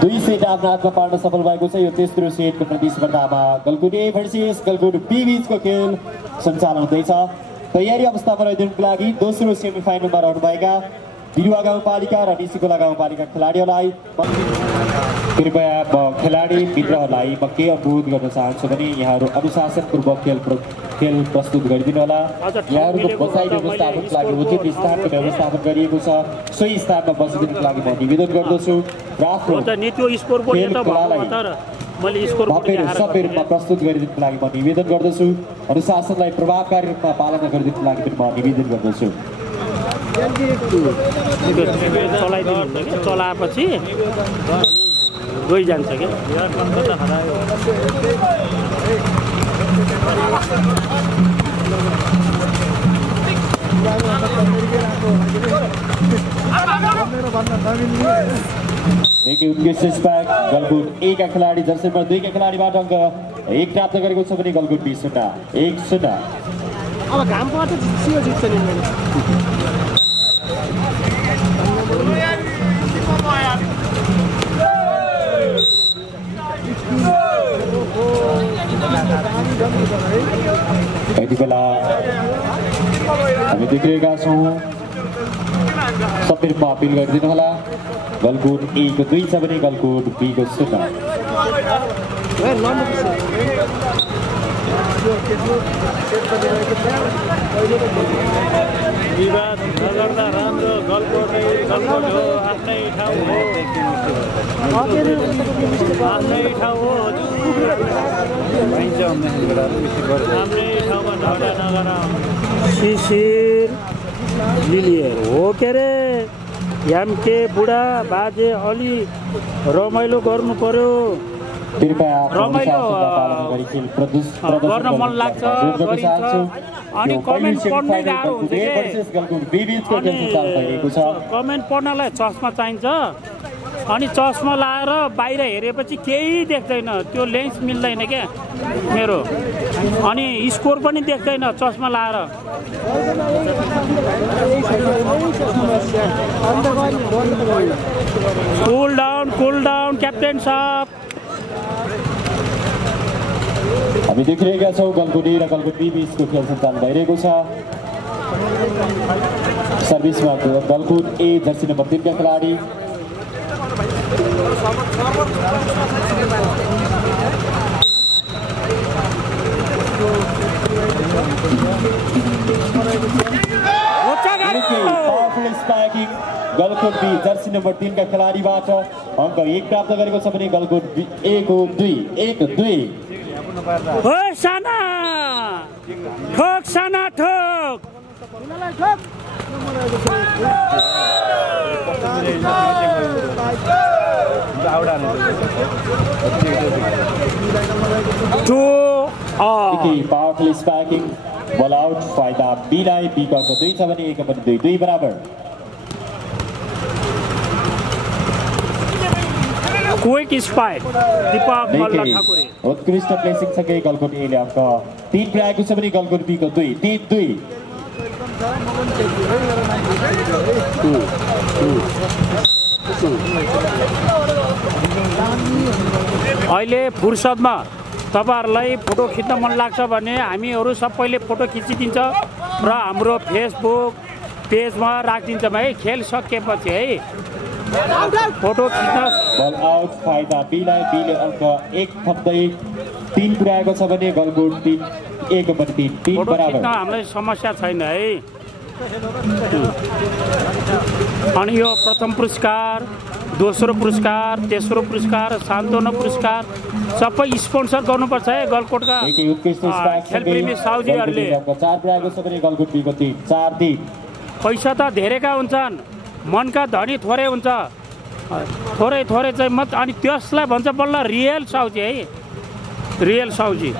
2 सेट आफ्नो हातमा पार्न सफल भएको छ यो तेस्रो सेटको प्रतिस्पर्धामा Galkot A versus Galkot be बीचको खेल सञ्चालन हुँदैछ तयारी अवस्थामा रहिदिनुको लागि दोस्रो सेमी फाइनलमा रहनुभएका बिरुवा गाउँपालिका र निसिकोला गाउँपालिका खेलाडीहरूलाई कृपया खेलाडी मित्रहरूलाई म के अनुरोध गर्न चाहन्छु भने यहाँहरू अनुशासनपूर्वक खेल प्रस्तुत गरिदिनु होला यहाँहरूको बसाइ व्यवस्थापनको लागि उचित स्थानको व्यवस्थापन गरिएको छ सोही स्थानमा बसिदिनुको लागि म निवेदन गर्दछु र आफ्नो सबै रूपमा प्रस्तुत गरिदिनुको लागि म निवेदन गर्दछु अनुशासनलाई प्रभावकारी रूपमा पालना गरिदिनुको लागि पनि म निवेदन गर्दछु चलाएपछि गइजान्छ क्या गलकुट ए का खेलाडी जर्सी नम्बर 2 का खेलाडीबाट अङ्क 1 प्राप्त गरेको छ भने गलकुट 20-1-0 अब घाम पर्छ जित्छ नि यति बेला हामी देखिरहेका छौँ सबै रूपमा अपिल गरिदिनु होला गलकुट ए को 2 छ भने गलकुट बी को 0 विवाद नगर्दा राम्रो गलकुट हो आफ्नै ठाउँ हो आफ्नै ठाउँमा झगडा नगर शिशिर लिलियर हो के अरे एमके बुढा बाजे अलि रमाइलो गर्नु पर्यो रमाइलो गर्न मन लाग्छ अनि कमेन्ट पढ्नै गाह्रो हुन्छ कमेन्ट पढ्नलाई चस्मा चाहिन्छ अनि चस्मा लाएर बाहिर हेरेपछि केही देख्दैन त्यो लेन्स मिल्दैन क्या मेरो अनि स्कोर पनि देख्दैन चस्मा लाएर कुल डाउन क्याप्टेन साहब हामी देखिरहेका छौँ गलकुट ए र गलकुट बी बीचको खेल सञ्चालन भइरहेको छ सर्भिसमा गलकुट ए जर्सी नम्बर 3 का खेलाडी गलकुट बी जर्सी नम्बर 3 का खेलाडीबाट अङ्क 1 प्राप्त गरेको छ भने गलकुट ए को 2-1-2 गर्नु पर्दा हो साना ठोक साना ठोक powerfully spiking ball out फाइदा बीलाई बी को 2 छ भने 1 पनि 2 बराबर क्विक स्पाइक दीपक मल्ल ठाकुरे उत्कृष्ट प्लेसिङ सँगै गलकोट एले अंक 3 पुर्याएको छ भने गलकोट बी को 2 3-2 अहिले फुर्सदमा तपाईहरुलाई फोटो खिच्न मन लाग्छ भने हामीहरु सबैले फोटो खिचिदिन्छ र हाम्रो फेसबुक पेजमा राखिदिन्छौँ है खेल सकिएपछि है फोटो खिच्न बल आउट फाइदा बीलाई बीले अंक 1 थप्दै 3 पुर्याएको छ भने गलकोट 3 1 पनि 3 बराबर हामीलाई समस्या छैन है अनि यो प्रथम पुरस्कार दोस्रो पुरस्कार तेस्रो पुरस्कार सान्तवना पुरस्कार सबै स्पोन्सर गर्नुपर्छ है गलकोटका खेलप्रेमी साउजीहरूले 4 पुर्याएको छ भने गलकोट बीको 3 4-3 पैसा त धेरैका हुन्छन् मनका धनी थोरै हुन्छ थोरै थोरै चाहिँ मत अनि त्यसलाई भन्छ बल्ल रियल साउजी है रियल साउजी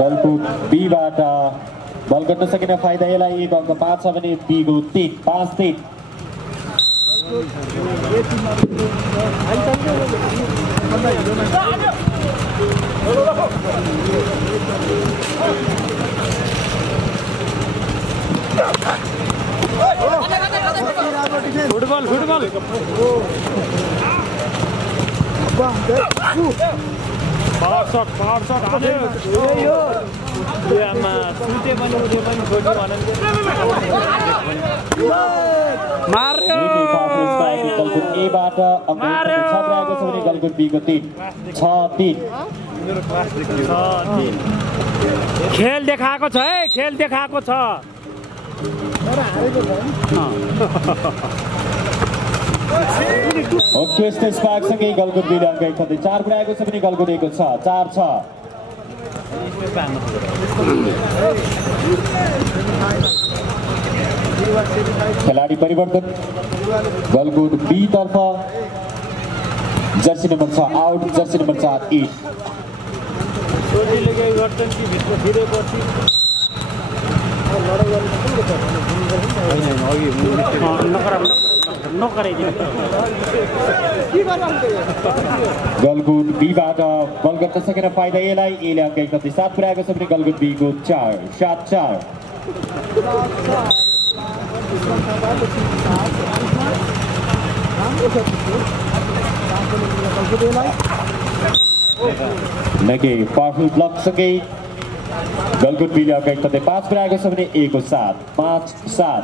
गलकोट बीबाट बल गर्न सकिन फाइदा यसलाई 1 अंक 5 छ भने बी को 3 5-3 फुटबल पावर शॉट हाले यो यामा सुते पनि उठे पनि छोड्यो भने मार्यो गलकोट ए बाट अंक 6 पुर्याएको छ भने गलकोट बी को 3 6-3 खेल देखाएको छ है खेल देखाएको छ उत्कृष्ट स्पाइक सँगै गलकोट बीले अंक 1 थप्दै 4 पुर्याएको छ भने गलकोट ए को 4-6 खेलाडी परिवर्तन गलकोट बी तर्फ Jersey number 6 out jersey number 4 ईट सोझीले के गर्छन् कि भित्र फिरेपछि गलकोट बीबाट बल गर्न सकेन फाइदा यसलाई एले अंक 1 थप्दै 7 पुर्याएको छ भने गलकोट बी को 4-7-4 नगे पावरफुल ब्लक सँगै गलकोट बीले अंक 1 थप्दै 5 पुर्याएको छ भने ए को 7 5-7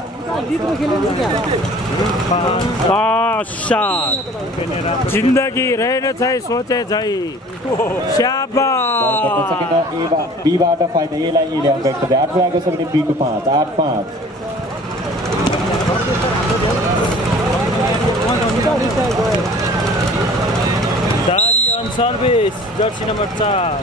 जिन्दगी रहेन छै सोचे छै बीबाट फाइदा यसलाई एले अंक 1 थप्दै 8 पुर्याएको छ भने बी को 5 8-5 दारी on service jersey number 4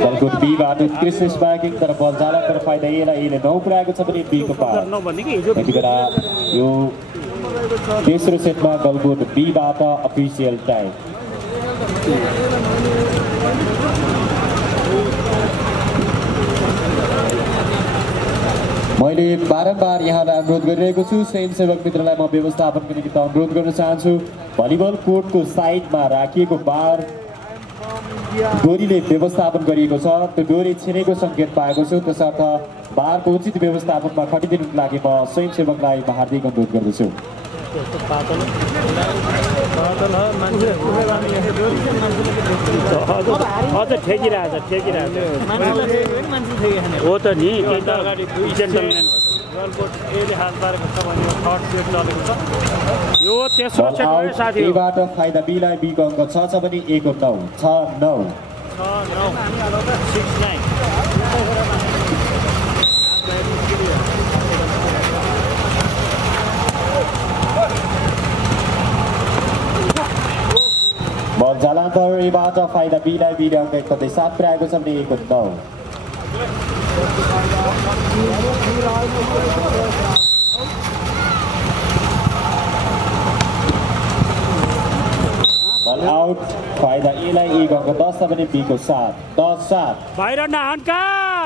Galkot बीबाट उत्कृष्ट स्पाइकिङ तर बल जाला तर फाइदा यसलाई एले 9 पुर्याएको छ भने बी को 5 यति बेला यो तेस्रो सेटमा गलकोट बीबाट अफिसियल टाइम मैले बारम्बार यहाँलाई अनुरोध गरिरहेको छु स्वयंसेवक मित्रलाई म व्यवस्थापनको निमित्त अनुरोध गर्न चाहन्छु भलिबल कोर्टको साइडमा राखिएको बार डोरीले व्यवस्थापन गरिएको छ त्यो डोरी छिनेको संकेत पाएको छु त्यसर्थ बारको उचित व्यवस्थापनमा खटिदिनुको लागि म स्वयंसेवकलाई हार्दिक अनुरोध गर्दछु हो त नि त्यही त जेन्टलम्यान गलकोट एले हात पारेको छ भने थर्ड सेट चलेको छ यो तेस्रो सेट हो साथी बीबाट फाइदा बीलाई बी को अंक 6 छ भने ए को 9 6-9 बल जलान्तरबाट फाइदा बीलाई बीले अङ्क 1.7 पुर्याएको छ भने 1.9 बल आउट फाइदा एलाई 1 अङ्क 10 छ भने बीको 7 10-7 बाहिर नहानका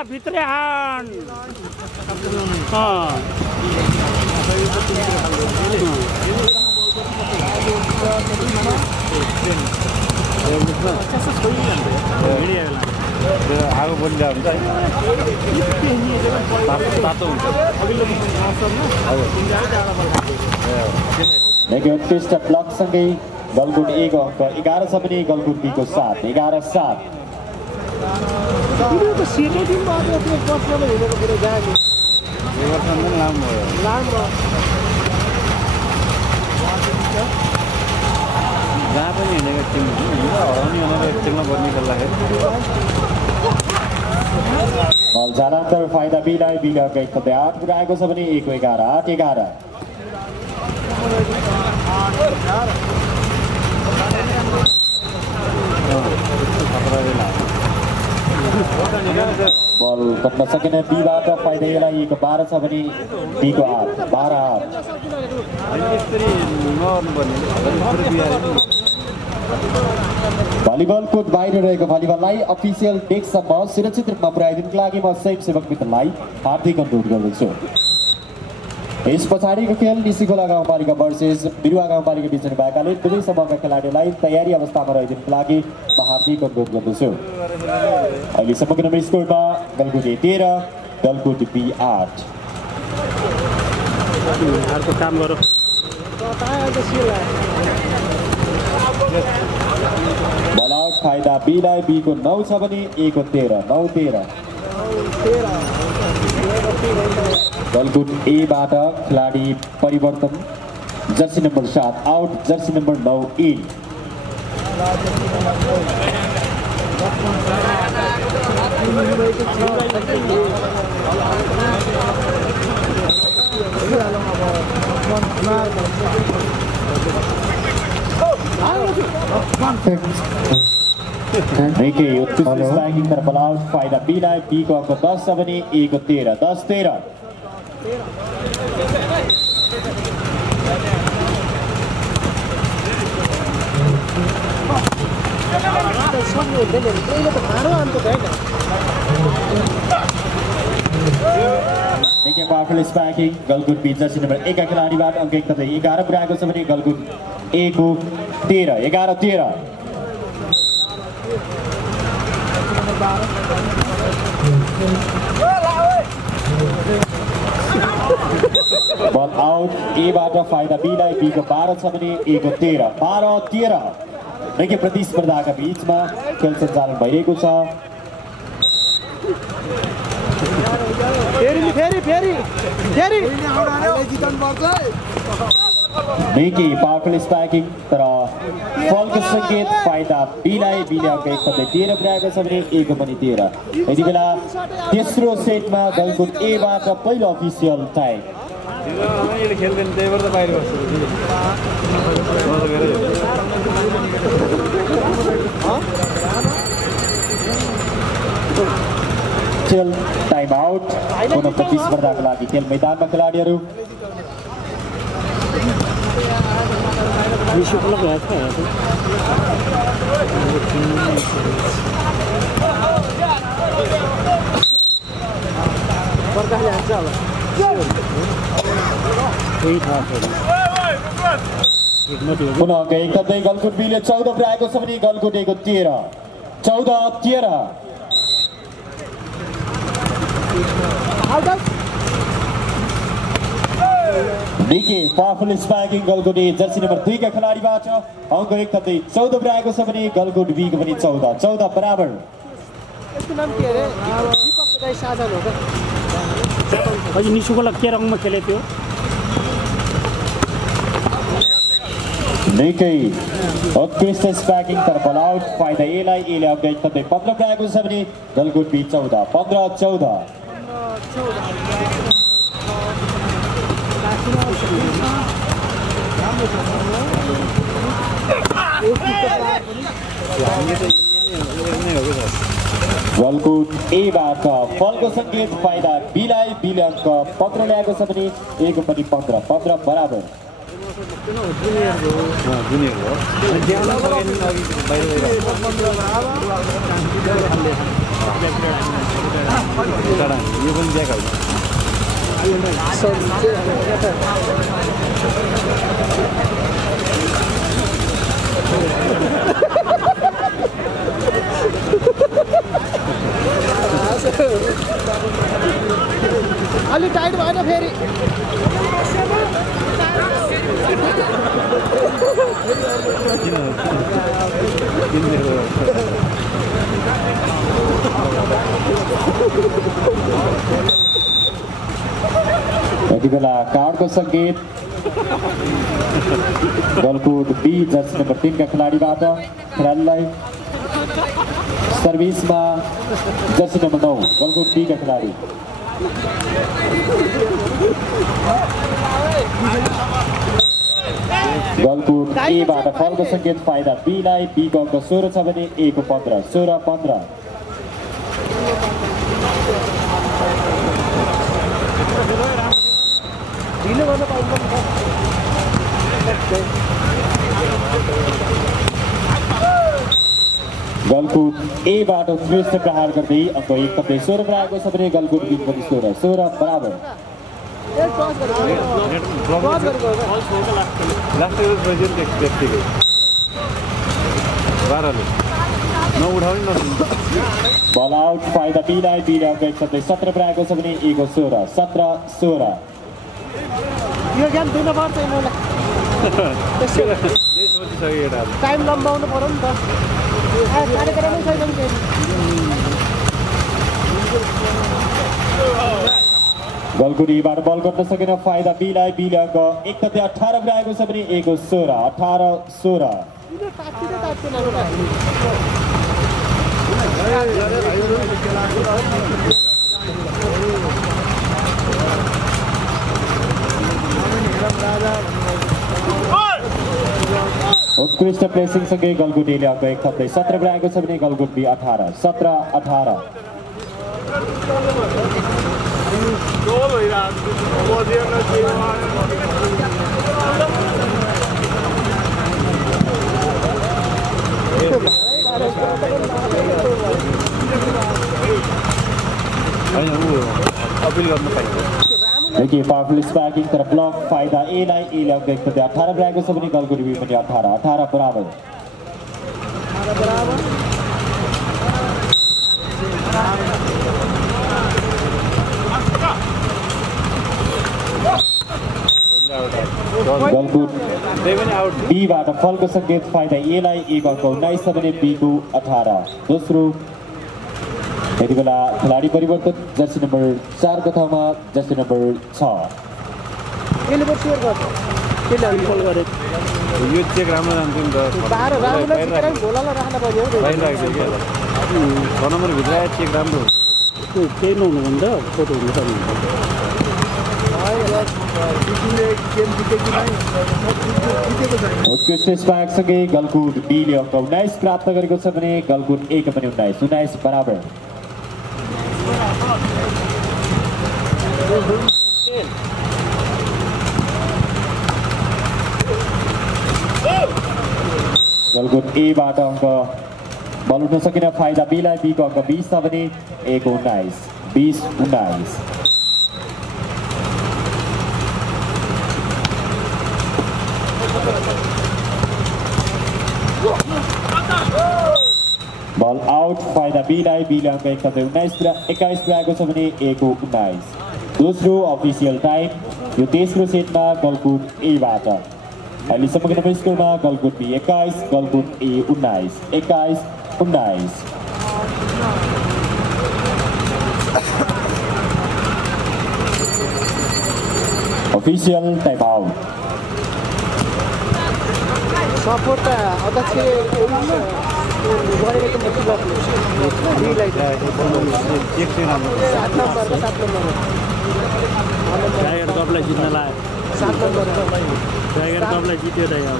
भित्रै हान आगो पनि हुन्छ तातो हुन्छ उत्कृष्ट ब्लकसँगै गलकुट 1 अङ्क 11 छ भने गलकुट बीको 7 11-7 जहाँ पनि हिँडेको टिम हराउने भनेर टिममा बन्ने खेल्दाखेरि बल जलान्तर फाइदा बीलाई बीले अङ्क 1.8 पुर्याएको छ भने 1-11 8-11 बल कट्न सकेन बीबाट फाइदा एलाई 1-12 छ भने बीको 8 12-8 भलिबल कोर्ट बाहिर रहेको भलिबललाई अफिसियल डेस्कसम्म सुरक्षित रूपमा पुर्याइदिनुको लागि म स्वयंसेवक मित्रलाई हार्दिक अनुरोध गर्दछु। यस पछाडिको खेल निसिखोला गाउँपालिका वर्सेस बिरुवा गाउँपालिका बीच भएकाले दुवै समूहका खेलाडीलाई तयारी अवस्थामा रहिदिनुको लागि म हार्दिक अनुरोध गर्दछु। अहिले समग्र स्कोरमा गलकुट 13 गलकुट बी 8 काम गरौँ बल आउट फाइदा बीलाई बीको 9 छ भने 1-13 9-13 गलकुट एबाट खेलाडी परिवर्तन jersey number 7 out jersey number 9 in ball out फाइदा बीलाई बीको अङ्क 10 छ भने 1-13 10-13 गलकुट बी जर्सी नम्बर 1 का खेलाडीबाट अङ्क 11 पुर्याएको छ भने गलकुट ए को 13 11-13 बल आउट एबाट फाइदा बीलाई बीको 12 छ भने 1-13 12-13 निकै प्रतिस्पर्धाका बीचमा खेल सञ्चालन भइरहेको छ। निकै पावरफुल स्पाइकिङ तर फलको सङ्केत फाइदा बीलाई बीले अङ्क 13 पुर्याएको छ भने 1-13 यति बेला तेस्रो सेटमा गलकुट एबाट पहिलो अफिसियल टाइम खेल्दैन त्यही भएर त बाहिर खेल टाइम आउट पुनः प्रतिस्पर्धाका लागि खेल मैदानमा खेलाडीहरू पुनः एकदमै गलकुट बीले 14 पुर्याएको छ भने गलकुट ए को 13 14-13 निकै पावरफुल स्पाइकिङ गलकुट ए जर्सी नम्बर 2 का खेलाडीबाट अङ्क 14 पुर्याएको छ भने गलकुट बी को पनि 14 बराबर अझै निशुकोला के रङमा खेलेको थियो निकै उत्कृष्ट स्ट्राइकिङ तर बल आउट फाइदा एलाई एले अपडेट गर्दै 15 रहेको छ भने गलकुट बी 14 15-14 गलकुट एबाट फलको सङ्केत फाइदा बीलाई बीले अङ्क 15 ल्याएको छ भने एक पनि 15 बराबर अलि टाइट भएन फेरि यति बेला कार्डको सङ्केत गलकुट बी जर्सी नम्बर 3 का खेलाडीबाट खेलाडीलाई सर्भिसमा जर्सी नम्बर 9 गलकुट बी का खेलाडी गलकुट एबाट फलको सङ्केत फाइदा बीलाई बीको अङ्क 16 छ भने ए को 15 16-15 गलकुट एबाट उत्कृष्ट प्रहार गर्दै अङ्क 1 कपले 16 रहेको छ भने गलकुट बी पनि 16 बराबर बल आउट फाइदा बीलाई बीले अङ्क 1 कपले 17 रहेको छ भने ए को 16 यो गेम दिनुपर्छ टाइम लम्बाउनु पर्यो नि त कार्यक्रमै छैन नि गलकुट एबाट बल गर्न सकेन फाइदा बीलाई बीले अङ्क 1 कपले 18 रहेको छ भने ए को 18-16 उत्कृष्ट प्लेसिङ सँगै गलकुट एले अङ्क 1 थप्दै 17 रहेको छ भने गलकुट बी 17-18 अपिल गर्न पाइन्छ देखिए पावरफुल स्पार्किङ तर ब्लक फाइदा एलाई एले अङ्क 1 कपले 18 रहेको छ भने गलकुट बी पनि 18 बराबर गलकुट बीबाट फलको सङ्केत फाइदा एलाई एक अङ्क 19 छ भने बी को 18 दोस्रो यति बेला खेलाडी परिवर्तन जर्सी नम्बर 4 को ठाउँमा जर्सी नम्बर 6 यो चेक राम्रो जान्थ्यो नि त 6 नम्बर भित्र चेक राम्रो केही नहुनु भन्दा फोटो हुनु पर्ने उत्कृष्ट स्पार्क सँगै गलकुट बीले अङ्क 19 प्राप्त गरेको छ भने गलकुट ए को पनि 19 बराबर गलकुट एबाट अङ्क बल उठ्न सकेन फाइदा बीलाई बीको अङ्क 20 छ भने ए को 19 बल आउट फाइदा बीलाई बीले अङ्क 21 रहेको छ भने ए को 19 दोस्रो अफिसियल टाइम यो तेस्रो सेटमा गलकुट एबाट अहिलेसम्मको नम्बर स्कोरमा Galkot B 21 Galkot A 19 official time out support अध्यक्ष गरेको टाइगर कपलाई जित्न लाग्यो 7 नम्बर टाइगर कपलाई जित्यो दाइ अब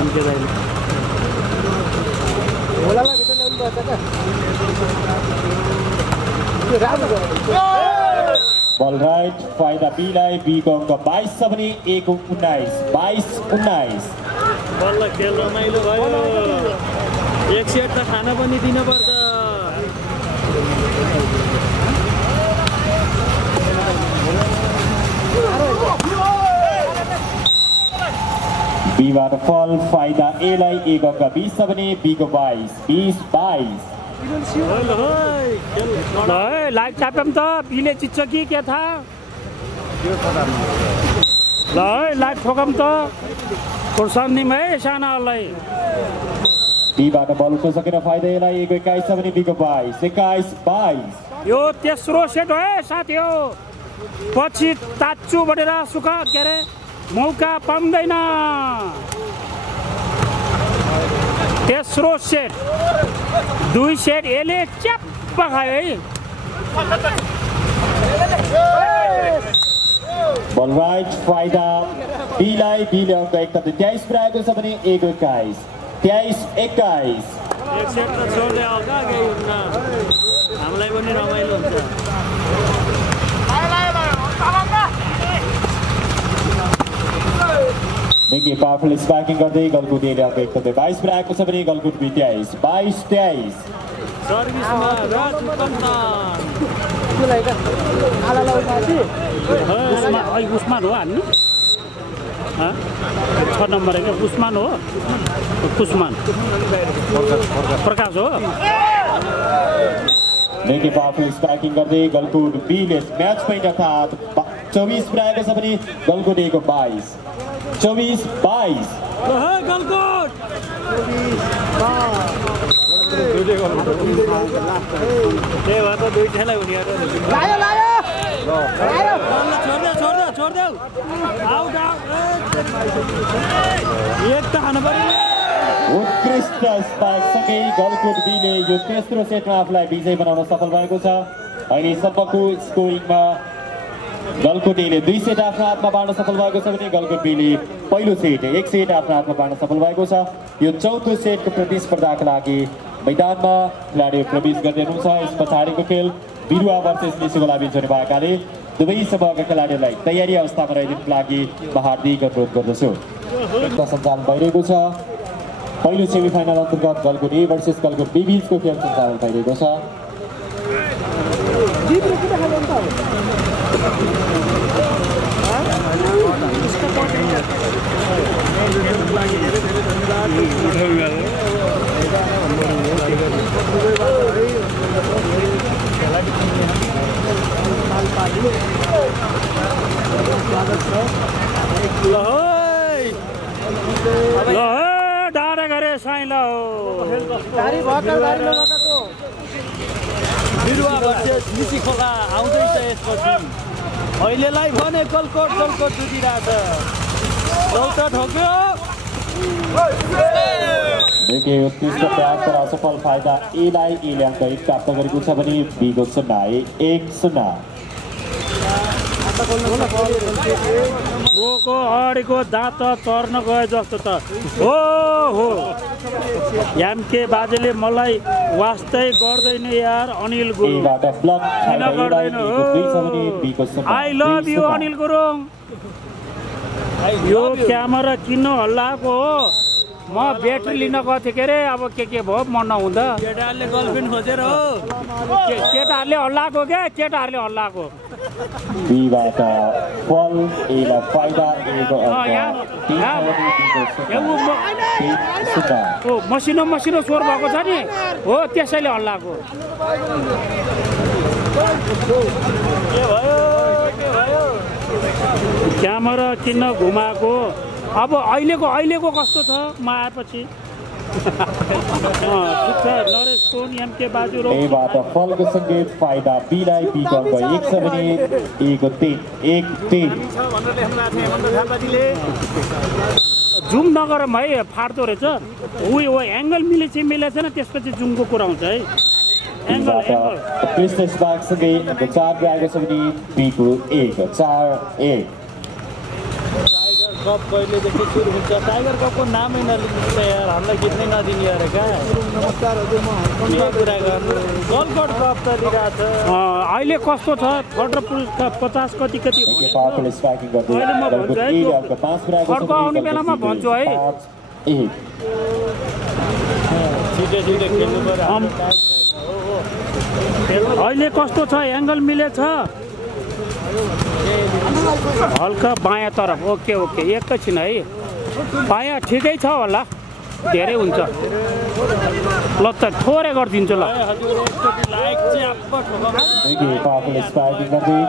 एमके दाइले होलालाई भित्र ल्याउनु पर्छ क्या बल राइट फाइदा बीलाई बीको अङ्क 22 छ भने A को 19 22-19 बल्ल खेल रमाइलो भयो एक सेट त खाना पनि दिनुपर्छ बीबाट फल फाइदा A लाई A को अङ्क 20 छ भने B को 22 लाइक चाप्यौँ त बीले जित्छ कि के थाहा ल है लाइक ठोकौँ त खुर्सानीमा है सानाहरूलाई बीबाट बल उठ्न सकेन फाइदा A लाई A को 21 छ भने B को 22 यो तेस्रो सेट हो है साथी हो पछि ताच्चु बढेर सुख के अरे मौका पाउँदैन तेस्रो सेट 2 सेट एले च्याप्प खायो है बल राइट फाइदा B लाई B ले अङ्क 23 पुऱ्याएको छ भने A को 21 23-21 एक सेट त छोड्दै आऊ का केही हुन्न हामीलाई पनि रमाइलो हुन्छ Nicky powerful sparking गर्दै गलकुट A ले अङ्क 22 पुऱ्याएको छ भने गलकुट B 22-23 सर्भिसमा राज कप्तान उस्मान हो हान्नु 6 नम्बर है क्या उस्मान हो उस्मान प्रकाश हो Nicky powerful sparking गर्दै गलकुट B ले म्याच पोइन्ट अर्थात् 24 पुऱ्याएको छ भने गलकुट A को 22 24-22 गलकुट त्यही भएर त दुईटैलाई हुने छोडिदेऊ एक त खानु पर्यो उत्कृष्ट स्पाइकसँगै गलकुट B ले यो तेस्रो सेटमा आफूलाई विजय बनाउन सफल भएको छ अहिलेसम्मको स्कोरिङमा गलकुट A ले 2 सेट आफ्नो हातमा पार्न सफल भएको छ भने गलकुट B ले पहिलो सेट 1 सेट आफ्नो हातमा पार्न सफल भएको छ यो चौथो सेटको प्रतिस्पर्धाका लागि मैदानमा खेलाडी प्रवेश गर्दै हुनुहुन्छ यस पछाडिको खेल बिरुवा वर्सेस निशुगोला बिच हुने भएकाले दुवै समूहका खेलाडीहरूलाई तयारी अवस्थामा रहिदिनुको लागि म हार्दिक अनुरोध गर्दछु सञ्चालन भइरहेको छ पहिलो सेमिफाइनल अन्तर्गत Galkot A versus Galkot B बिचको खेल सञ्चालन भइरहेको छ डाँडा गरे साइला हो बिरुवा वर्सेस निसी खोला आउँदैछ यसपछि अहिलेलाई भने गलकोट जुटिरहेछ चौथा ठोक्यो देखिए उत्कृष्ट प्रयास तर असफल फाइदा A लाई A ले अङ्क 1 प्राप्त गरेको छ भने B को 0-1-0 रोको अडीको दाँत चर्न गए जस्तो त हो यामके बाजेले मलाई वास्तै गर्दैन यार अनिल गुरुङ Aबाट ब्लक किन गर्दैन हो I love you Anil Gurung यो क्यामेरा किन हल्लाएको हो म ब्याट्री लिन गएको थिएँ के अरे अब के भयो म नहुँदा केटाहरूले गर्लफ्रेन्ड खोजेर हो केटाहरूले हल्लाएको क्या केटाहरूले हल्लाएको Bबाट फल A लाई फाइदा A को अङ्क मसिनो स्वर भएको छ नि हो त्यसैले हल्लाएको क्यामेरा किन घुमाएको अब अहिलेको कस्तो छ म आएपछि नरेश सोन एमके बाजु रो Aबाट फलको सङ्केत फाइदा B लाई B को अङ्क 1 छ भने A को 3-1-3 जुम नगर है फाट्दो रहेछ उयो हो एङ्गल मिलेछ न त्यसपछि जुमको कुरा हुन्छ है एङ्गल कृष्ण स्पार्कसँगै 4 आएको छ भने बीको 1 4-1 टाइगर कप कहिलेदेखि सुरु हुन्छ टाइगर कपको नामै नलिन्छ यार हामीलाई जित्नै नदिने यार कहाँ नमस्कार हजुर म कुरा गर्नु गलकोट कप चलिरहेछ अहिले कस्तो छ वाटर पुरस्कार 50 कति पावरफुल स्पार्किङ गर्दै गलकोट 1 आएको 5 आएको छ अर्को आउने बेलामा भन्छु है 1 छिटो खेल्नु पर्यो अहिले कस्तो छ एङ्गल मिलेछ हल्का बायाँ तरफ ओके एकैछिन है बायाँ ठिकै छ होला धेरै हुन्छ ल त थोरै गरिदिन्छु ल पावरफुल स्पार्किङ गर्दै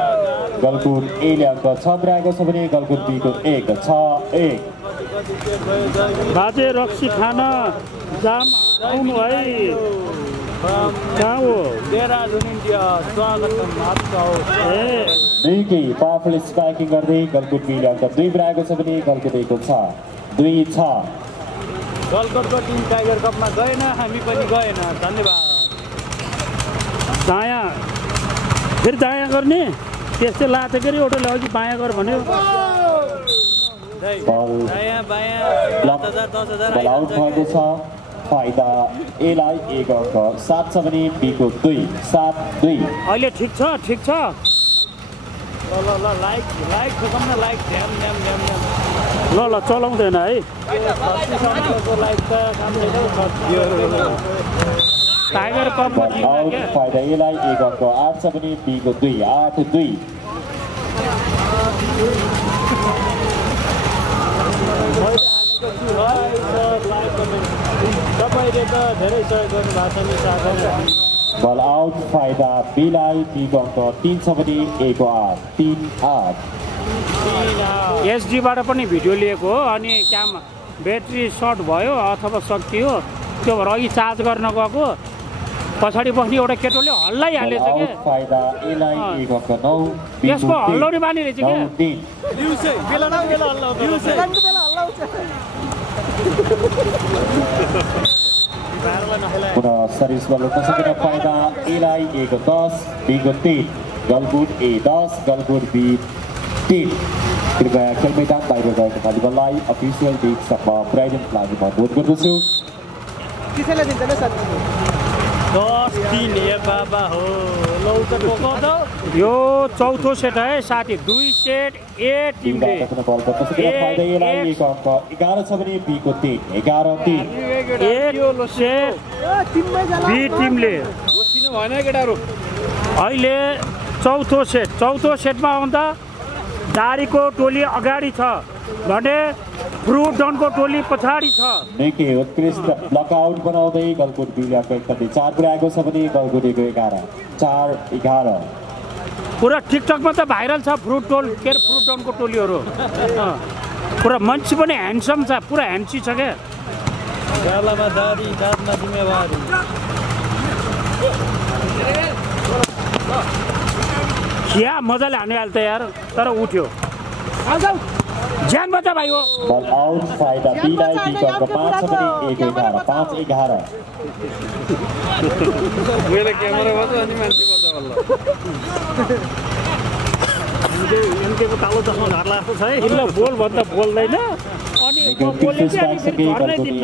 गलकोट 1 ले अङ्क 6 आएको छ भने गलकोट बीको 1 6-1 बाजे रक्सी खान जाम आउनु है कहाँ हो देहरादून इन्डिया स्वागतम आपका दुईकै पावरफुल स्पार्किङ गर्दै गलकोट बीले अङ्क 2 आएको छ भने गलकोट 1 2-6 गलकोटको टिम टाइगर कपमा गएन हामी पनि गएन धन्यवाद दायाँ फेरि दायाँ गर्ने त्यस्तै लाथ्यो के अरे ओटोले अघि बायाँ गर भन्यो दायाँ बायाँ 7,000 10,000 आउट भएको छ फाइदा एलाई 1 अङ्क 7 छ भने बीको 2 7-2 अहिले ठिक छ ल लाइक ठोकम न लाइक ध्यान ल चलाउँदैन है लाइक त काम छैन टाइगर कपमा आउट फाइदा एलाई 1 अङ्क 8 छ भने बीको 2 8-2 तपाईँले त धेरै सहयोग गर्नुभएको छ नि बल आउट फाइदा बीलाई बीको अङ्क 3 छ भने 1-8 3-8 एसडीबाट पनि भिडियो लिएको हो अनि ब्याट्री सर्ट भयो अथवा सकियो त्यो भएर अघि चार्ज गर्न गएको पछाडि बस्ने एउटा केटोले हल्लाइहालेछ के फाइदा एलाई 1 अङ्क 9 यसको हल्लाउने बानी रहेछ के पुनः सर्भिस बल उठ्न सकेन फाइदा एलाई 1 10 बीको 3 गलकोट A 10 गलकोट B 3 कृपया खेल मैदान बाहिर गएको भलिबललाई अफिसियल डिगसम्म पुर्याइदिनुको लागि म अनुरोध गर्दछु 10-3 बाबा हो यो चौथो सेट है साथी 2 सेट ए टिमले बल गर्न सकेन फाइदा एलाई 1 अङ्क 11 छ भने बीको 3 11-3 एक सेट बी टिमले अहिले चौथो सेटमा आउँदा दारीको टोली अगाडि छ भने फ्रुट डनको टोली पछाडि छ निकै उत्कृष्ट ब्लकआउट बनाउँदै गलकोट बीले अङ्क 4 पुर्याएको छ भने गलकोट 11 4-11 पुरा टिकटकमा त भाइरल छ फ्रुट डनको टोलीहरू पुरा मान्छे पनि ह्यान्डसम छ पुरा ह्यान्सी छ क्या गालामा दारी दाँतमा जिम्मेवारी क्या मजाले हानिहाल्छ यार तर उठ्यो ज्यान बच्चा भाइ हो बल आउट फाइदा बीलाई बीको अङ्क 5 छ भने 1-11 5-11 मैले क्यामेरा बज्यो अनि मान्छे बज्छ बल्ल एमकेको कालो चस्मा घरला जस्तो छ है हिल्लो बोल भन्दा बोल्दैन अनि बोल्ने चाहिँ अनि घरमै दिन्न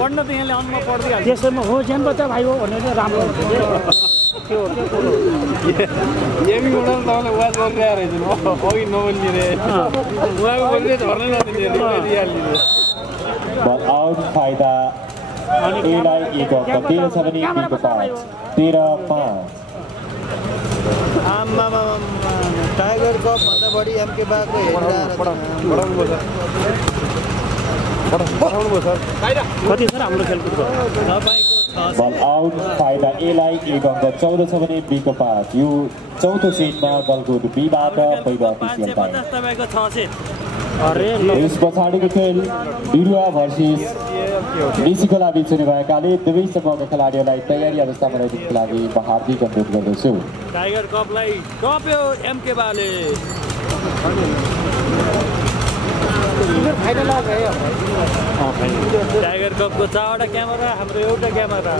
पढ्न त यहाँले अन्न पढ्दिहाल्छ त्यसैमा हो ज्यान बच्चा भाइ हो भनेर राम्रो हुन्छ त्यो गेमिङ उडान तपाईँले वाच गरिरहेको रहेछ अघि नबोल्ने रे उहाँको बोल्ने झर्नै नदिने बल आउट फाइदा एलाई 1 अङ्क 13 छ भने बीको 5 13-5 आम्मा टाइगर कप भन्दा बढी एमके बाको कति छ हाम्रो खेलकुदको बल आउट फाइदा एलाई 1 अङ्क 14 छ भने बीको 5 यो चौथो सेटमा गलकोट बीबाट पहिलो अफिसियल टाइम तपाईको 6 सेट अरे यस पछाडिको खेल बिरुवा भर्सेस निसिकोला बीच हुने भएकाले दुवै समूहका खेलाडीहरूलाई तयारी अवस्थामा रहनुको लागि म हार्दिक अनुरोध गर्दछु टाइगर कपलाई टप्यो एमके बाले फाइनल भयो टाइगर कपको 4वटा क्यामेरा हाम्रो एउटा camera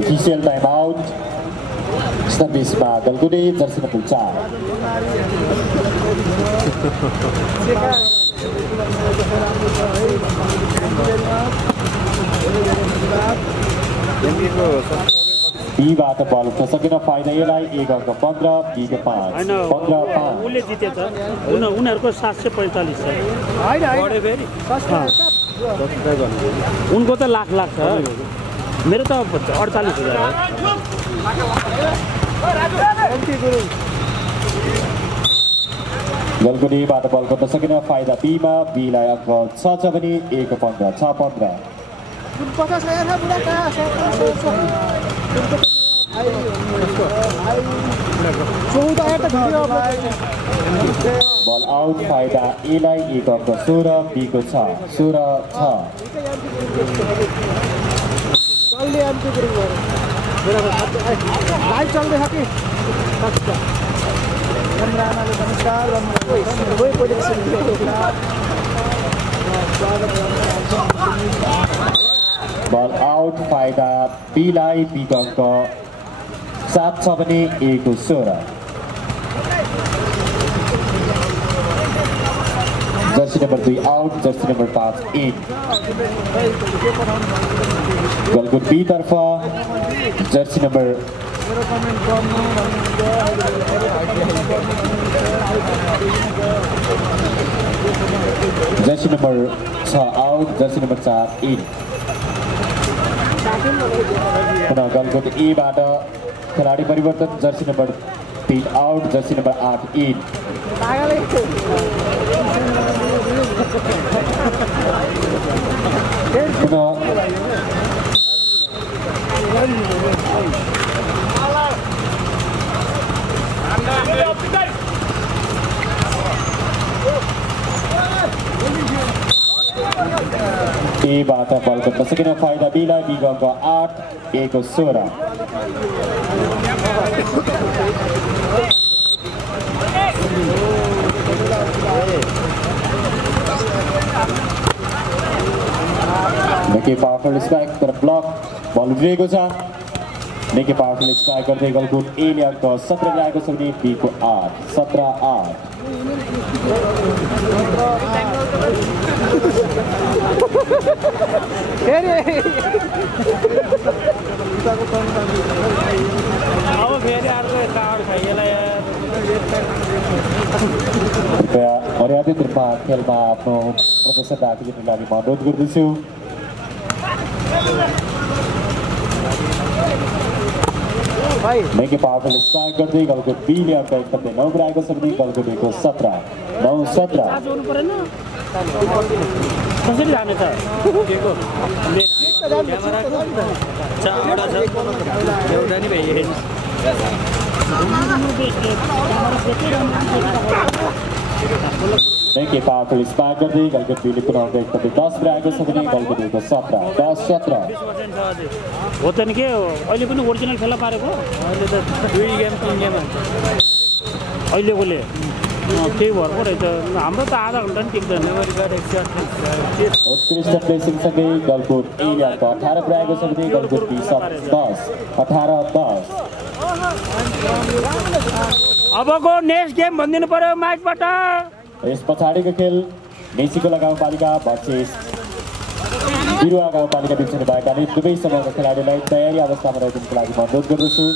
Official time out. Stabisma Galguni, jersey number 4. B-बाट बल उठ्न सकेन फाइदा यसलाई 1 अङ्क 15 B-को 5 15-5 उसले जितेछ उनीहरूको 745 छ बढ्यो फेरि उनको त लाख छ मेरो त 48,000 हो गलगुनीबाट बल गर्न सकेन फाइदा B-मा B-लाई अङ्क 6 छ भने 1 15 6-15 बल आउट फाइदा A-लाई 1 अङ्क 16 B-को 6 16-6 बल आउट फाइदा B-लाई B-को अङ्क 7 छ भने A-को 16 jersey number 2 out jersey number 5 in Galkot B तर्फ jersey number jersey number 6 out jersey number 4 in पुनः गलगुट A-बाट खिलाडी परिवर्तन jersey number 3 out jersey number 8 in A-बाट बल गर्न सकेन फाइदा B-लाई B-को अङ्क 8 A-को 16 निकै पावरफुल स्ट्राइक तर ब्लक बल उठिरहेको छ निकै पावरफुल स्ट्राइक गर्दै गलगुट A-ले अङ्क 17 ल्याएको छ भने B-को 8 17-8 अब फेरि अर्को कार्ड खाइएला यार कृपया मर्यादित रूपमा खेलमा आफ्नो प्रदर्शन राखिदिनुको लागि म अनुरोध गर्दछु निकै पावरफुल स्ट्राइक गर्दै गलगुट B-ले अङ्क 9 पुऱ्याएको छ भने गलगुट A-को 17 9-17 कसरी जाने त क्यामेरा 4वटा छ एउटा नि भइयो निकै पावरफुल स्ट्राइक गर्दै गलगुट B-ले पुनः अङ्क 10 पुऱ्याएको छ भने गलगुट A-को 17 10-17 हो त नि के अहिले पनि ओरिजिनल खेला पारेको अहिले त 2 गेम 3 गेम अहिलेकोले केही भर्को रहेछ हाम्रो त आधा घन्टा नि टिक्दैन मेमोरी कार्ड 128 उत्कृष्ट प्लेसिङ सँगै गलगुट A-ले अङ्क 18 पुऱ्याएको छ भने गलगुट B 10 18-10 अबको नेक्स्ट गेम भनिदिनु पर्यो माइकबाट यस पछाडिको खेल मेसीको गाउँपालिका भर्सेस बिरुवा गाउँपालिका बिच भएका दुवै समूहका खेलाडीलाई तयारी अवस्थामा रहेको लागि म अनुरोध गर्दछु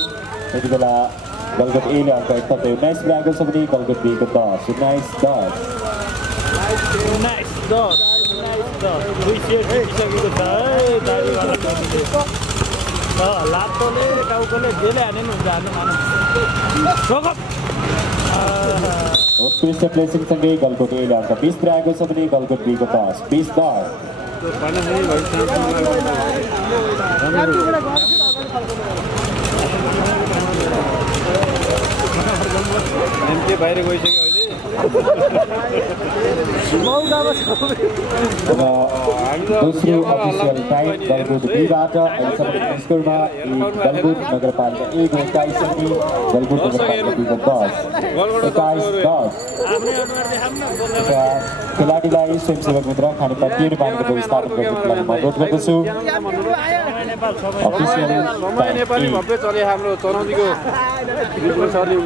यति बेला गलगुट A-ले अङ्क 19 पुऱ्याएको छ भने गलगुट B-को 10 लातोले टाउकोले जेले हाने हुन्छ उत्कृष्ट प्लेसिङ सँगै गलगुट A-ले अङ्क 20 पुऱ्याएको छ भने गलगुट B-को 10 20-10 बाहिर गइसक्यो अहिले दोस्रो अफिसियल टाइम गलकुट बीबाट अहिलेसम्मको स्कोरमा गलकुट नगरपालिका 1 को 21 अनि गलकुट नगरपालिका 2 को 10 खेलाडीलाई स्वयंसेवक मित्र खानेपानी पिउने पानीको व्यवस्थापन गर्नको लागि अनुरोध गर्दछु। अफिसियल समय नेपाली भव्य चले हाम्रो चरौँदीको सरले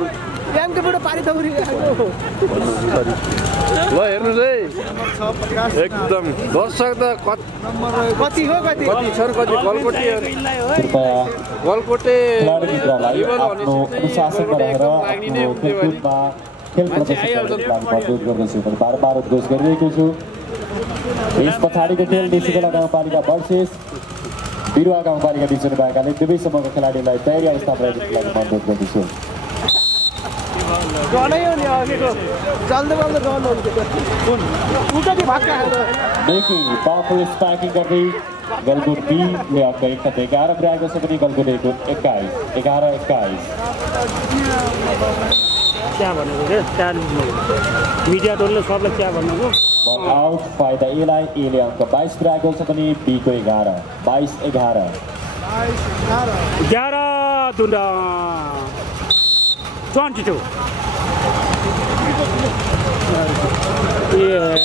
ल हेर्नुहोस् है एकदम दर्शक त कति छन् कति गलकोटे खेलाडी आफ्नो अनुशासनमा रहेर खेलकुदमा खेल प्रदर्शन गर्नको लागि अनुरोध गर्दछु। बार उद्घोष गरिरहेको छु। यस पछाडिको खेल निसिकोला गाउँपालिका वर्सेस बिरुवा गाउँपालिका बीच हुने भएकाले दुवै समूहका खेलाडीलाई तयारी अवस्थामा रहेको लागि अनुरोध गर्दछु। देखि पावरफुल स्पाइकिङ गर्दै गलकुट बीले अङ्क 11 पुर्याएको छ भने गलकुट 1 को 11-21 क्या भनेको रे मिडिया टोलले सबलाई क्या भन्नुको बल आउट फाइदा एलाई एले अङ्क 22 पुर्याएको छ भने बी को 11-22-11 22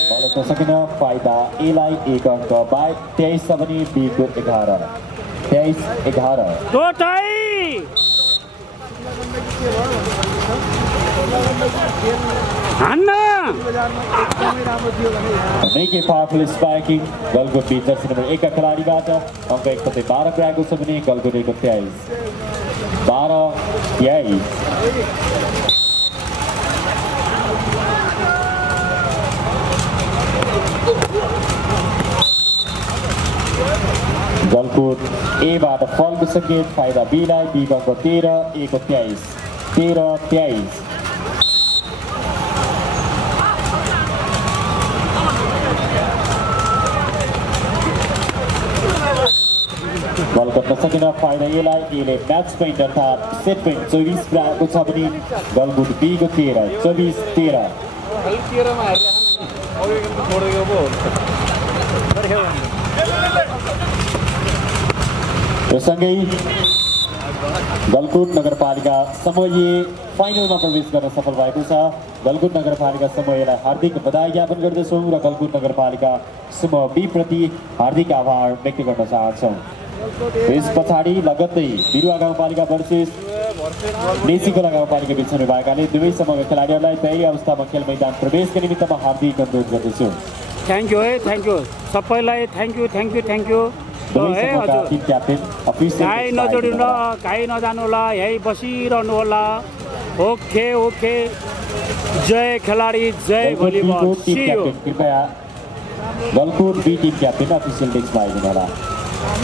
बल त सकिन फाइदा एलाई 1 अङ्क 23 छ भने बी को 11-23-11 Make a powerful spiking. Gulgut B Jersey number 1 का खेलाडीबाट अङ्क 12 पुर्याएको छ भने गलकुट 1 को 23-23 गलकुट A बाट फलको सङ्केत फाइदा B लाई B को 13 A को 23 बल गर्न सकेन फाइदा एलाई एले म्याच पोइन्ट अर्थात् सेट पोइन्ट 24 पुर्याएको छ भने गलकुट B को 13-24-13 र सँगै गलकुट नगरपालिका समूह फाइनलमा प्रवेश गर्न सफल भएको छ। गलकुट नगरपालिका समूहलाई हार्दिक बधाई ज्ञापन गर्दछौँ र गलकुट नगरपालिका समूह B प्रति हार्दिक आभार व्यक्त गर्न चाहन्छौँ। यस पछाडि लगत्तै बिरुवा गाउँपालिका वर्सेस नेसीकोला गाउँपालिका बीच हुने भएकाले दुवै समूहका खेलाडीहरूलाई तयारी अवस्थामा खेल मैदान प्रवेशका निमित्तमा हार्दिक अनुरोध गर्दछु। थ्याङ्क यू सबैलाई थ्याङ्क यू काहीँ नजोडिनु काहीँ नजानु होला यही बसिरहनु होला। ओके जय खेलाडी जय भलिबल। कृपया Galkot B team captain official डेस्कमा आइदिनु होला।